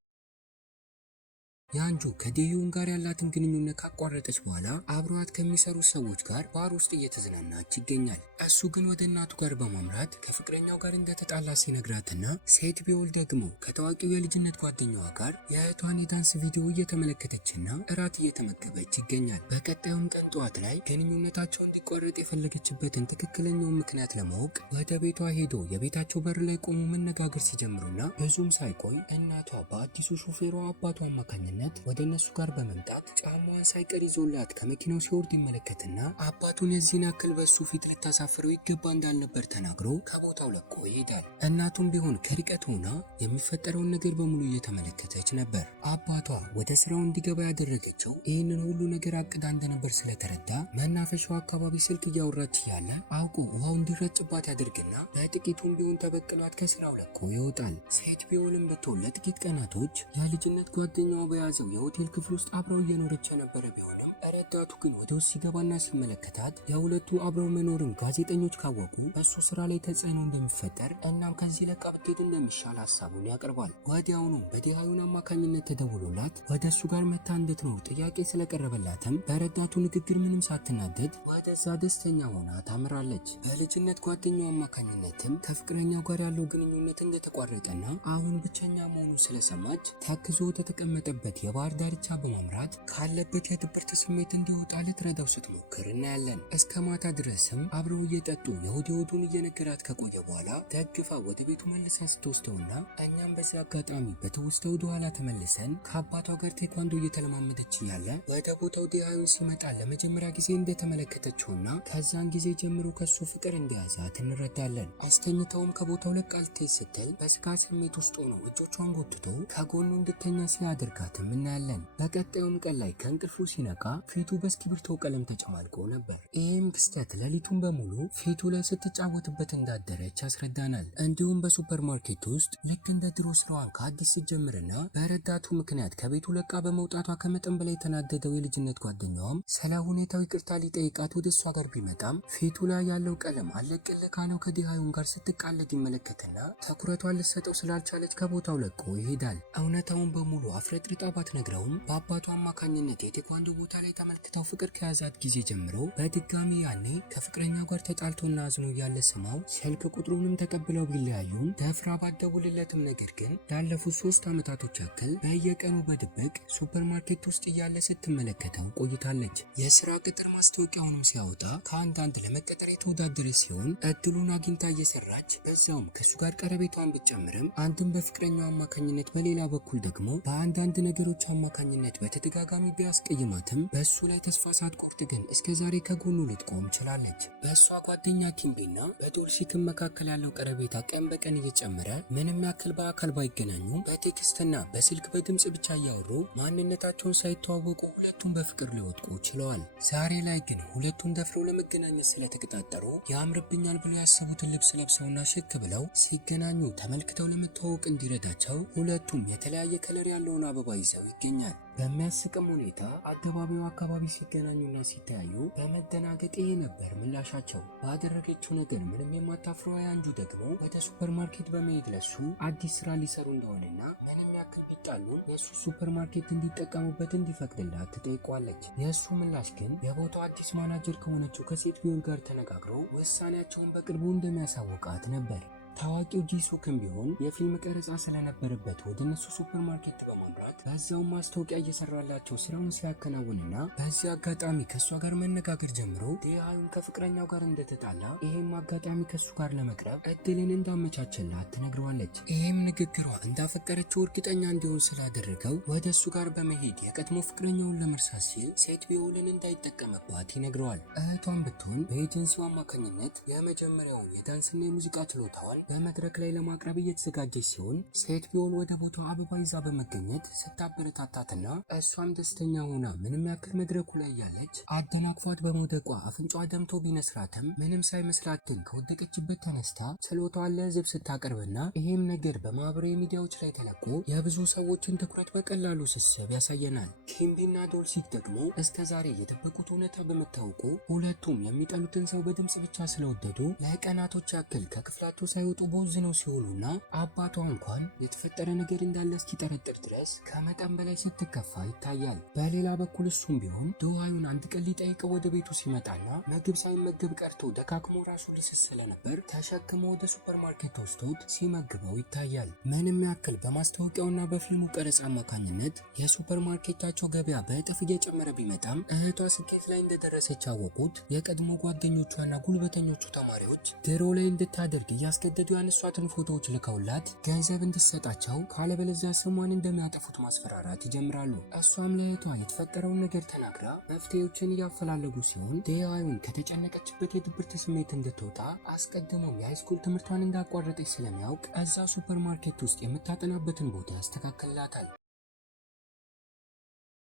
ያንጁ ከዴዩን ጋር ያላትን ግንኙነት ካቋረጠች በኋላ አብረዋት ከሚሰሩ ሰዎች ጋር ባር ውስጥ እየተዝናናች ይገኛል። እሱ ግን ወደ እናቱ ጋር በማምራት ከፍቅረኛው ጋር እንደተጣላ ሲነግራትና ሴት ቢውል ደግሞ ከታዋቂው የልጅነት ጓደኛዋ ጋር የእህቷን የዳንስ ቪዲዮ እየተመለከተችና እራት እየተመገበች ይገኛል። በቀጣዩም ቀን ጠዋት ላይ ግንኙነታቸው እንዲቋረጥ የፈለገችበትን ትክክለኛውን ምክንያት ለማወቅ ወደ ቤቷ ሄዶ የቤታቸው በር ላይ ቆሞ መነጋገር ሲጀምሩና ብዙም ሳይቆይ እናቷ በአዲሱ ሹፌሯ አባቷ አማካኝነት ወደ እነሱ ጋር በመምጣት ጫማዋን ሳይቀር ይዞላት ከመኪናው ሲወርድ ይመለከትና አባቱን የዚህን ያክል በሱ ፊት ልታሳፍረው ይገባ እንዳልነበር ተናግሮ ከቦታው ለቆ ይሄዳል። እናቱም ቢሆን ከርቀት ሆና የሚፈጠረውን ነገር በሙሉ እየተመለከተች ነበር። አባቷ ወደ ስራው እንዲገባ ያደረገችው ይህንን ሁሉ ነገር አቅዳ እንደነበር ስለተረዳ መናፈሻው አካባቢ ስልክ እያወራች ያለ አውቆ ውሃው እንዲረጭባት ያደርግና በጥቂቱም ቢሆን ተበቅሏት ከስራው ለቆ ይወጣል። ሴት ቢሆንም ብትሆን ለጥቂት ቀናቶች የልጅነት ጓደኛዋ በያዘው የሆቴል ክፍል ውስጥ አብረው እየኖረች የነበረ ቢሆንም ረዳቱ ግን ወደ ውስጥ ሲገባና ሲመለከታት የሁለቱ አብረው መኖርን ጋዜጠኞች ካወቁ በእሱ ስራ ላይ ተጽዕኖ እንደሚፈጠር እናም ከዚህ ለቃ ብትሄድ እንደሚሻል ሀሳቡን ያቀርባል። ወዲያውኑ በዲሃዩን አማካኝነት ተደውሎላት ወደ እሱ ጋር መታ እንድትኖር ጥያቄ ስለቀረበላትም በረዳቱ ንግግር ምንም ሳትናደድ ወደዛ ደስተኛ ሆና ታምራለች። በልጅነት ጓደኛው አማካኝነትም ከፍቅረኛው ጋር ያለው ግንኙነት እንደተቋረጠና አሁን ብቸኛ መሆኑ ስለሰማች ታክዞ ተቀመጠበት የባህር ዳርቻ በማምራት ካለበት የድብርት ስሜት እንዲወጣ ልትረዳው ስትሞክር እናያለን። እስከ ማታ ድረስም አብረው እየጠጡ የሆዱን እየነገራት ከቆየ በኋላ ደግፋ ወደ ቤቱ መልሰን ስትወስደውና እኛም በዚህ አጋጣሚ በትውስታ ወደ ኋላ ተመልሰን ከአባቷ ጋር ቴኳንዶ እየተለማመደች እያለ ወደ ቦታው ዲሃዩን ሲመጣ ለመጀመሪያ ጊዜ እንደተመለከተችውና ከዛን ጊዜ ጀምሮ ከሱ ፍቅር እንደያዛት እንረዳለን። አስተኝተውም ከቦታው ለቃ ልትሄድ ስትል በስጋት ስሜት ውስጥ ሆኖ እጆቿን ጎትቶ ከጎኑ እንድተኛ ሲያደርጋትም እናያለን። በቀጣዩም ቀን ላይ ከእንቅልፉ ሲነቃ ፊቱ በእስክሪብቶ ቀለም ተጨማልቆ ነበር። ይህም ክስተት ሌሊቱን በሙሉ ፊቱ ላይ ስትጫወትበት እንዳደረች ያስረዳናል። እንዲሁም በሱፐርማርኬት ውስጥ ልክ እንደ ድሮ ስራዋን ከአዲስ ስትጀምርና በረዳቱ ምክንያት ከቤቱ ለቃ በመውጣቷ ከመጠን በላይ የተናደደው የልጅነት ጓደኛዋም ስለ ሁኔታው ይቅርታ ሊጠይቃት ወደ እሷ ጋር ቢመጣም ፊቱ ላይ ያለው ቀለም አለቅልህ ካለው ከዲሃዩን ጋር ስትቃለድ ይመለከትና ትኩረቷን ልትሰጠው ስላልቻለች ከቦታው ለቆ ይሄዳል። እውነታውን በሙሉ አፍረጥርጣ ባትነግረውም በአባቱ አማካኝነት የቴኳንዶ ቦታ ላይ ተመልክተው ፍቅር ከያዛት ጊዜ ጀምሮ በድጋሚ ያኔ ከፍቅረኛው ጋር ተጣልቶና አዝኖ ያለ ስማው ስልክ ቁጥሩንም ተቀብለው ቢለያዩም ደፍራ ባደውልለትም ነገር ግን ላለፉት 3 ዓመታቶች ያክል በየቀኑ በድብቅ ሱፐርማርኬት ውስጥ እያለ ስትመለከተው ቆይታለች። የስራ ቅጥር ማስታወቂያውንም ሲያወጣ ከአንዳንድ ለመቀጠር የተወዳደረች ሲሆን እድሉን አግኝታ እየሰራች በዛውም ከሱ ጋር ቀረቤቷን ብትጨምርም አንድም በፍቅረኛው አማካኝነት በሌላ በኩል ደግሞ በአንዳንድ ነገሮች አማካኝነት በተደጋጋሚ ቢያስቀይማትም በሱ ላይ ተስፋ ሳትቆርጥ ግን እስከዛሬ ከጎኑ ልትቆም ችላለች። በእሷ ጓደኛ ኪምቤና በዶልሲክም መካከል ያለው ቀረቤታ ቀን በቀን እየጨመረ ምንም ያክል በአካል ባይገናኙም በቴክስትና በስልክ በድምጽ ብቻ እያወሩ ማንነታቸውን ሳይተዋወቁ ሁለቱም በፍቅር ሊወድቁ ችለዋል። ዛሬ ላይ ግን ሁለቱን ደፍረው ለመገናኘት ስለተቀጣጠሩ ያምርብኛል ብለው ያሰቡትን ልብስ ለብሰውና ሽክ ብለው ሲገናኙ ተመልክተው ለመተዋወቅ እንዲረዳቸው ሁለቱም የተለያየ ከለር ያለውን አበባ ይዘው ይገኛል። በሚያስቅም ሁኔታ አደባባዩ አካባቢ ሲገናኙና ሲተያዩ በመደናገጥ ይሄ ነበር ምላሻቸው። ባደረገችው ነገር ምንም የማታፍረው ያንጁ ደግሞ ወደ ሱፐርማርኬት በመሄድ ለሱ አዲስ ስራ ሊሰሩ እንደሆነና ምንም ያክል ቢጣሉን የእሱ ሱፐርማርኬት እንዲጠቀሙበት እንዲፈቅድላት ትጠይቋለች። የእሱ ምላሽ ግን የቦታው አዲስ ማናጀር ከሆነችው ከሴት ቢሆን ጋር ተነጋግረው ውሳኔያቸውን በቅርቡ እንደሚያሳውቃት ነበር። ታዋቂው ጂሱክም ቢሆን የፊልም ቀረጻ ስለነበረበት ወደ እነሱ ሱፐርማርኬት በማምራት በዛው ማስታወቂያ እየሰራላቸው ስራውን ሲያከናውንና በዚህ አጋጣሚ ከእሷ ጋር መነጋገር ጀምሮ ዲሃዩን ከፍቅረኛው ጋር እንደተጣላ ይሄም አጋጣሚ ከእሱ ጋር ለመቅረብ እድልን እንዳመቻቸላት ትነግረዋለች። ይሄም ንግግሯ እንዳፈቀረችው እርግጠኛ እንዲሆን ስላደረገው ወደ እሱ ጋር በመሄድ የቀድሞ ፍቅረኛውን ለመርሳት ሲል ሴት ቢሆንን እንዳይጠቀምባት ይነግረዋል። እህቷን ብትሆን በኤጀንሲው አማካኝነት የመጀመሪያውን የዳንስና የሙዚቃ ችሎታዋን በመድረክ ላይ ለማቅረብ እየተዘጋጀች ሲሆን ሴት ቢሆን ወደ ቦታው አበባ ይዛ በመገኘት ስታበረታታትና እሷም ደስተኛ ሆና ምንም ያክል መድረኩ ላይ ያለች አደናቅፏት በመውደቋ አፍንጫዋ ደምቶ ቢነስራትም ምንም ሳይመስላት ግን ከወደቀችበት ተነስታ ችሎታዋን ለህዝብ ስታቀርብና ይህም ነገር በማህበራዊ ሚዲያዎች ላይ ተለቆ የብዙ ሰዎችን ትኩረት በቀላሉ ሲስብ ያሳየናል። ኪምቢና ዶልሲክ ደግሞ እስከዛሬ የደበቁት እውነታ በመታወቁ ሁለቱም የሚጠሉትን ሰው በድምጽ ብቻ ስለወደዱ ለቀናቶች ያክል ከክፍላቸው ሳይወጡ ቦዝነው ሲሆኑና አባቷ እንኳን የተፈጠረ ነገር እንዳለ እስኪጠረጥር ድረስ ከመጠን በላይ ስትከፋ ይታያል። በሌላ በኩል እሱም ቢሆን ዶዋዩን አንድ ቀን ሊጠይቀው ወደ ቤቱ ሲመጣና ምግብ ሳይመገብ ቀርቶ ደካክሞ ራሱ ሊስስ ስለነበር ተሸክሞ ወደ ሱፐርማርኬት ወስዶት ሲመግበው ይታያል። ምንም ያክል በማስታወቂያውና በፊልሙ ቀረጻ አማካኝነት የሱፐርማርኬታቸው ገበያ በእጥፍ እየጨመረ ቢመጣም እህቷ ስኬት ላይ እንደደረሰች ያወቁት የቀድሞ ጓደኞቿና ጉልበተኞቹ ተማሪዎች ድሮ ላይ እንድታደርግ እያስገደዱ ያነሷትን ፎቶዎች ልከውላት ገንዘብ እንድትሰጣቸው ካለበለዚያ ስሟን እንደሚያጠፉት ማስፈራራት ይጀምራሉ። እሷም ለእህቷ የተፈጠረውን ነገር ተናግራ መፍትሄዎችን እያፈላለጉ ሲሆን ዴያዩን ከተጨነቀችበት የድብርት ስሜት እንድትወጣ አስቀድሞም የሃይስኩል ትምህርቷን እንዳቋረጠች ስለሚያውቅ እዛ ሱፐርማርኬት ውስጥ የምታጠናበትን ቦታ ያስተካክልላታል።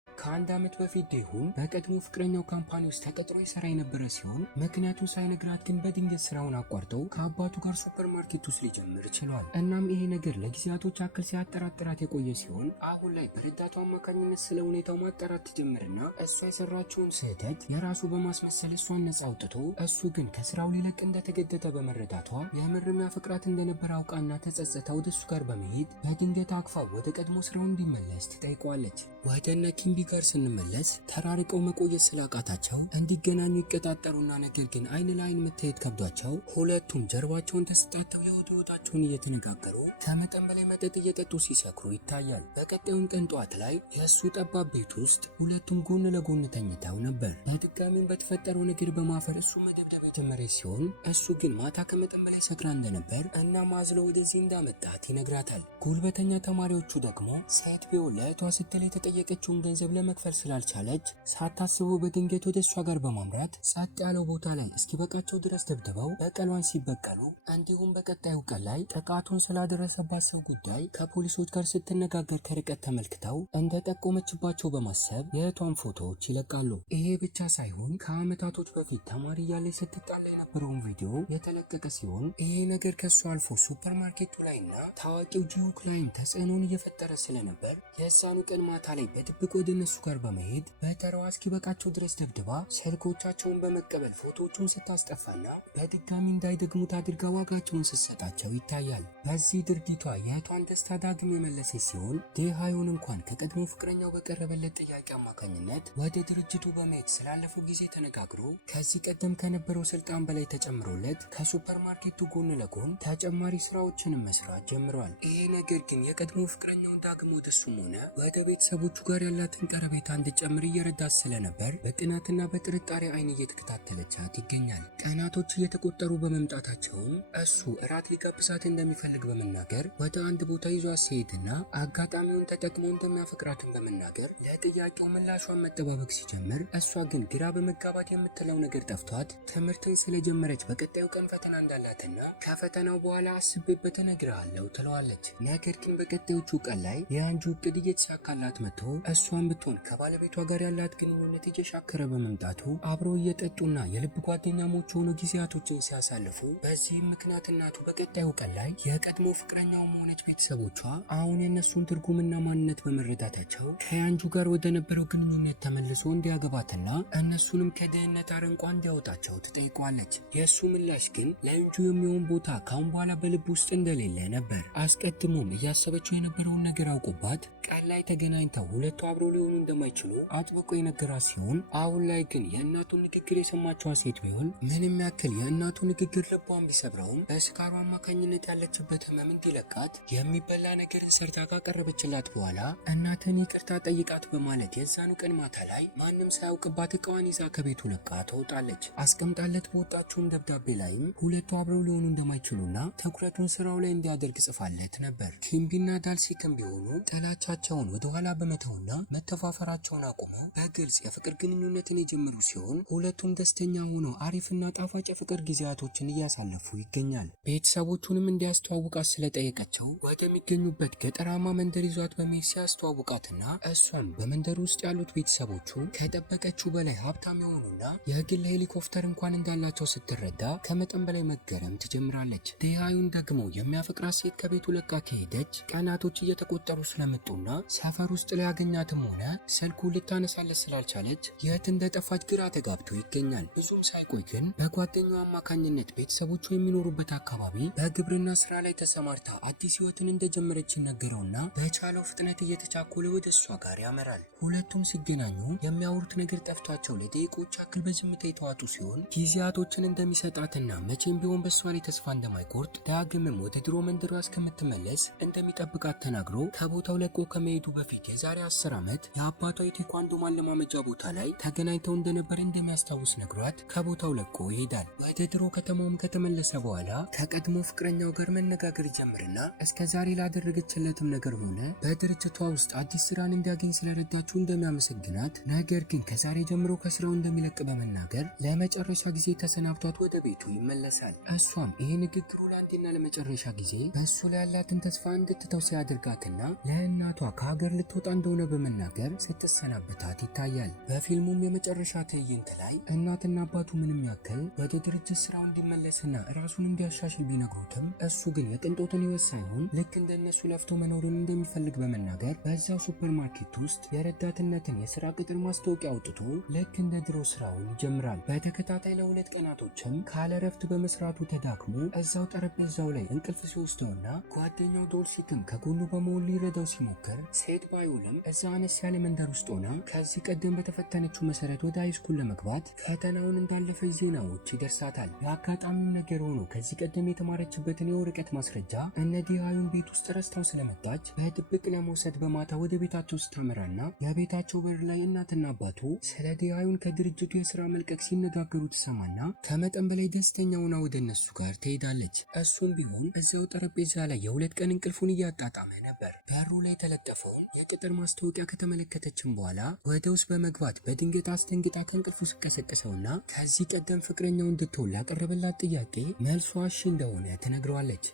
ከአንድ ዓመት በፊት ዴሁን በቀድሞ ፍቅረኛው ካምፓኒ ውስጥ ተቀጥሮ ይሰራ የነበረ ሲሆን ምክንያቱም ሳይነግራት ግን በድንገት ስራውን አቋርጠው ከአባቱ ጋር ሱፐርማርኬት ውስጥ ሊጀምር ችሏል። እናም ይሄ ነገር ለጊዜያቶች ያክል ሲያጠራጥራት የቆየ ሲሆን አሁን ላይ በረዳቱ አማካኝነት ስለ ሁኔታው ማጣራት ትጀምርና እሷ የሰራችውን ስህተት የራሱ በማስመሰል እሷን ነጻ አውጥቶ እሱ ግን ከስራው ሊለቅ እንደተገደደ በመረዳቷ የምርም ያፈቅራት እንደነበረ አውቃና ተጸጸታ ወደ እሱ ጋር በመሄድ በድንገት አቅፋ ወደ ቀድሞ ስራው እንዲመለስ ትጠይቀዋለች። ወደነ ኪምቢ ጋር ስንመለስ ተራርቀው መቆየት ስላቃታቸው እንዲገናኙ ይቀጣጠሩና ነገር ግን አይን ለአይን መታየት ከብዷቸው ሁለቱም ጀርባቸውን ተስጣተው የወዳቸውን እየተነጋገሩ ከመጠን በላይ መጠጥ እየጠጡ ሲሰክሩ ይታያል። በቀጣዩም ቀን ጠዋት ላይ የእሱ ጠባብ ቤት ውስጥ ሁለቱም ጎን ለጎን ተኝተው ነበር። በድጋሚም በተፈጠረው ነገር በማፈር እሱ መደብደብ የጀመረ ሲሆን እሱ ግን ማታ ከመጠን በላይ ሰክራ እንደነበር እና ማዝሎ ወደዚህ እንዳመጣት ይነግራታል። ጉልበተኛ ተማሪዎቹ ደግሞ ሴት ቢሆን ለእህቷ ስትል የጠየቀችውን ገንዘብ ለመክፈል ስላልቻለች ሳታስበው በድንገት ወደ እሷ ጋር በማምራት ጸጥ ያለው ቦታ ላይ እስኪበቃቸው ድረስ ደብድበው በቀሏን ሲበቀሉ እንዲሁም በቀጣዩ ቀን ላይ ጥቃቱን ስላደረሰባት ሰው ጉዳይ ከፖሊሶች ጋር ስትነጋገር ከርቀት ተመልክተው እንደጠቆመችባቸው በማሰብ የእህቷን ፎቶዎች ይለቃሉ። ይሄ ብቻ ሳይሆን ከአመታቶች በፊት ተማሪ እያለች ስትጣላ የነበረውን ቪዲዮ የተለቀቀ ሲሆን ይሄ ነገር ከሱ አልፎ ሱፐርማርኬቱ ላይና ታዋቂው ጂዩክ ላይም ተጽዕኖን እየፈጠረ ስለነበር የዛኑ ቀን ማታ ላይ በድብቅ ወደ እነሱ ጋር በመሄድ በተራዋ እስኪበቃቸው ድረስ ደብድባ ስልኮቻቸውን በመቀበል ፎቶዎቹን ስታስጠፋና በድጋሚ እንዳይደግሙት አድርጋ ዋጋቸውን ስትሰጣቸው ይታያል። በዚህ ድርጊቷ የእህቷን ደስታ ዳግም የመለሰች ሲሆን ዴሃዮን እንኳን ከቀድሞ ፍቅረኛው በቀረበለት ጥያቄ አማካኝነት ወደ ድርጅቱ በመሄድ ስላለፉ ጊዜ ተነጋግሮ ከዚህ ቀደም ከነበረው ስልጣን በላይ ተጨምሮለት ከሱፐርማርኬቱ ጎን ለጎን ተጨማሪ ስራዎችንም መስራት ጀምሯል። ይሄ ነገር ግን የቀድሞ ፍቅረኛውን ዳግም ወደሱም ሆነ ወደ ቤተሰቦቹ ጋር ያላትን ቀረቤታ እንድጨምር እየረዳት ስለነበር በጥናትና በጥርጣሬ አይን እየተከታተለቻት ይገኛል። ቀናቶች እየተቆጠሩ በመምጣታቸውም እሱ እራት ሊጋብዛት እንደሚፈልግ በመናገር ወደ አንድ ቦታ ይዟት ሲሄድና አጋጣሚውን ተጠቅሞ እንደሚያፈቅራትን በመናገር ለጥያቄው ምላሿን መጠባበቅ ሲጀምር እሷ ግን ግራ በመጋባት የምትለው ነገር ጠፍቷት ትምህርትን ስለጀመረች በቀጣዩ ቀን ፈተና እንዳላትና ከፈተናው በኋላ አስቤበት እነግርሃለሁ ትለዋለች። ነገር ግን በቀጣዮቹ ቀን ላይ የአንጁ እቅድ እየተሳካላት መጥቶ እሷን ብትሆን ከባለቤቷ ጋር ያላት ግንኙነት እየሻከረ በመምጣቱ አብረው እየጠጡና የልብ ጓደኛሞች ሆኖ ጊዜያቶችን ሲያሳልፉ በዚህም ምክንያት እናቱ በቀጣዩ ቀን ላይ የቀድሞ ፍቅረኛው ሆነች ቤተሰቦቿ አሁን የእነሱን ትርጉምና ማንነት በመረዳታቸው ከያንጁ ጋር ወደ ነበረው ግንኙነት ተመልሶ እንዲያገባትና እነሱንም ከድህነት አረንቋ እንዲያወጣቸው ትጠይቋለች። የእሱ ምላሽ ግን ለያንጁ የሚሆን ቦታ ካሁን በኋላ በልብ ውስጥ እንደሌለ ነበር። አስቀድሞም እያሰበችው የነበረውን ነገር አውቆባት ቀን ላይ ተገናኝተው ሁለቱ አብረው ሊሆኑ እንደማይችሉ አጥብቆ የነገራት ሲሆን አሁን ላይ ግን የእናቱን ንግግር የሰማችዋ ሴት ቢሆን ምንም ያክል የእናቱ ንግግር ልቧን ቢሰብረውም በስካሩ አማካኝነት ያለችበት ህመም እንዲለቃት የሚበላ ነገርን ሰርታ ካቀረበችላት በኋላ እናትን ይቅርታ ጠይቃት በማለት የዛኑ ቀን ማታ ላይ ማንም ሳያውቅባት እቃዋን ይዛ ከቤቱ ለቃ ትወጣለች። አስቀምጣለት በወጣችውም ደብዳቤ ላይም ሁለቱ አብረው ሊሆኑ እንደማይችሉና ትኩረቱን ስራው ላይ እንዲያደርግ ጽፋለት ነበር። ኪምቢና ዳልሲክም ቢሆኑ ጥላቻቸው ፍቅራቸውን ወደ ኋላ በመተውና መተፋፈራቸውን አቁመው በግልጽ የፍቅር ግንኙነትን የጀመሩ ሲሆን ሁለቱም ደስተኛ ሆነው አሪፍና ጣፋጭ የፍቅር ጊዜያቶችን እያሳለፉ ይገኛል። ቤተሰቦቹንም እንዲያስተዋውቃት ስለጠየቀችው ወደሚገኙበት ገጠራማ መንደር ይዟት በመሄድ ሲያስተዋውቃትና እሷም በመንደሩ ውስጥ ያሉት ቤተሰቦቹ ከጠበቀችው በላይ ሀብታም የሆኑና የግል ሄሊኮፕተር እንኳን እንዳላቸው ስትረዳ ከመጠን በላይ መገረም ትጀምራለች። ዲያዩን ደግሞ የሚያፈቅራት ሴት ከቤቱ ለቃ ከሄደች ቀናቶች እየተቆጠሩ ስለመጡና ሰፈር ውስጥ ሊያገኛትም ሆነ ስልኩ ልታነሳለት ስላልቻለች የት እንደጠፋች ግራ ተጋብቶ ይገኛል። ብዙም ሳይቆይ ግን በጓደኛው አማካኝነት ቤተሰቦቹ የሚኖሩበት አካባቢ በግብርና ስራ ላይ ተሰማርታ አዲስ ህይወትን እንደጀመረች ይነገረውና በቻለው ፍጥነት እየተቻኮለ ወደ እሷ ጋር ያመራል። ሁለቱም ሲገናኙ የሚያወሩት ነገር ጠፍቷቸው ለደቂቆች ያክል በዝምታ የተዋጡ ሲሆን ጊዜያቶችን እንደሚሰጣትና መቼም ቢሆን በእሷ ላይ ተስፋ እንደማይቆርጥ ዳግምም ወደ ድሮ መንደሯ እስከምትመለስ እንደሚጠብቃት ተናግሮ ከቦታው ለቆ ከመሄዱ በፊት የዛሬ 10 ዓመት የአባቷ የቴኳንዶ ማለማመጃ ቦታ ላይ ተገናኝተው እንደነበር እንደሚያስታውስ ነግሯት ከቦታው ለቆ ይሄዳል። ወደ ድሮ ከተማውም ከተመለሰ በኋላ ከቀድሞ ፍቅረኛው ጋር መነጋገር ጀምርና እስከ ዛሬ ላደረገችለትም ነገር ሆነ በድርጅቷ ውስጥ አዲስ ስራን እንዲያገኝ ስለረዳችው እንደሚያመሰግናት፣ ነገር ግን ከዛሬ ጀምሮ ከስራው እንደሚለቅ በመናገር ለመጨረሻ ጊዜ ተሰናብቷት ወደ ቤቱ ይመለሳል። እሷም ይህ ንግግሩ ለአንዴና ለመጨረሻ ጊዜ በእሱ ላይ ያላትን ተስፋ እንድትተው ሲያደርጋትና ለእናቷ ከሀገር ልትወጣ እንደሆነ በመናገር ስትሰናበታት ይታያል። በፊልሙም የመጨረሻ ትዕይንት ላይ እናትና አባቱ ምንም ያክል ወደ ድርጅት ስራው እንዲመለስና ራሱን እንዲያሻሽል ቢነግሩትም እሱ ግን የቅንጦትን ህይወት ሳይሆን ልክ እንደነሱ ለፍቶ መኖርን እንደሚፈልግ በመናገር በዛው ሱፐርማርኬት ውስጥ የረዳትነትን የስራ ቅጥር ማስታወቂያ አውጥቶ ልክ እንደ ድሮ ስራውን ይጀምራል። በተከታታይ ለ2 ቀናቶችም ካለ ረፍት በመስራቱ ተዳክሞ እዛው ጠረጴዛው ላይ እንቅልፍ ሲወስደውና ጓደኛው ዶልሲክም ከጎኑ በመሆን ሊረዳው ሲሞክር ሴት ባይውልም እዛ አነስ ያለ መንደር ውስጥ ሆና ከዚህ ቀደም በተፈተነችው መሰረት ወደ ሃይስኩል ለመግባት ፈተናውን እንዳለፈች ዜናዎች ይደርሳታል። የአጋጣሚው ነገር ሆኖ ከዚህ ቀደም የተማረችበትን የወረቀት ማስረጃ እነ ዲያዩን ቤት ውስጥ ረስታው ስለመጣች በድብቅ ለመውሰድ በማታ ወደ ቤታቸው ስታመራና የቤታቸው በር ላይ እናትና አባቱ ስለ ዲያዩን ከድርጅቱ የስራ መልቀቅ ሲነጋገሩ ትሰማና ከመጠን በላይ ደስተኛ ሆና ወደ እነሱ ጋር ትሄዳለች። እሱም ቢሆን እዚያው ጠረጴዛ ላይ የ2 ቀን እንቅልፉን እያጣጣመ ነበር። በሩ ላይ የተለጠፈው የቅጥር ማስታወቂያ ከተመለከተችም በኋላ ወደ ውስጥ በመግባት በድንገት አስደንግጣ ከእንቅልፉ ስቀሰቅሰውና ከዚህ ቀደም ፍቅረኛው እንድትሆን ላቀረበላት ጥያቄ መልሷ እሺ እንደሆነ ትነግረዋለች።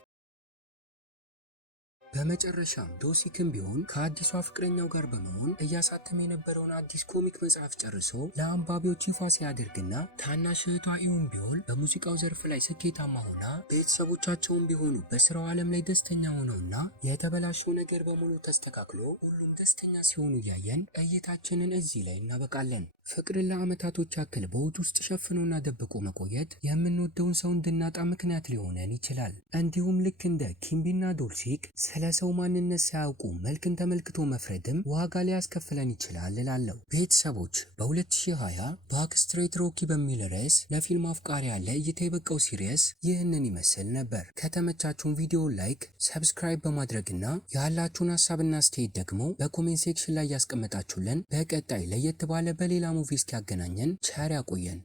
በመጨረሻም ዶሲክም ቢሆን ከአዲሷ ፍቅረኛው ጋር በመሆን እያሳተመ የነበረውን አዲስ ኮሚክ መጽሐፍ ጨርሶ ለአንባቢዎች ይፋ ሲያደርግና ታናሽ እህቷ ኢዩን ቢሆን በሙዚቃው ዘርፍ ላይ ስኬታማ ሆና ቤተሰቦቻቸውን ቢሆኑ በስራው ዓለም ላይ ደስተኛ ሆነውና የተበላሸው ነገር በሙሉ ተስተካክሎ ሁሉም ደስተኛ ሲሆኑ እያየን እይታችንን እዚህ ላይ እናበቃለን። ፍቅርን ለዓመታቶች ያክል በውድ ውስጥ ሸፍኖና ደብቆ መቆየት የምንወደውን ሰው እንድናጣ ምክንያት ሊሆነን ይችላል። እንዲሁም ልክ እንደ ኪምቢና ዶልሲክ ስለ ሰው ማንነት ሳያውቁ መልክን ተመልክቶ መፍረድም ዋጋ ሊያስከፍለን ይችላል እላለሁ። ቤተሰቦች በ2020 ባክስትሬት ሮኪ በሚል ርዕስ ለፊልም አፍቃሪያን ለእይታ የበቃው ሲሪየስ ይህንን ይመስል ነበር። ከተመቻችሁን ቪዲዮ ላይክ፣ ሰብስክራይብ በማድረግና ያላችሁን ሀሳብና አስተያየት ደግሞ በኮሜንት ሴክሽን ላይ ያስቀመጣችሁልን በቀጣይ ለየት ባለ በሌላ ሙቪ እስኪያገናኘን ቸር ያቆየን።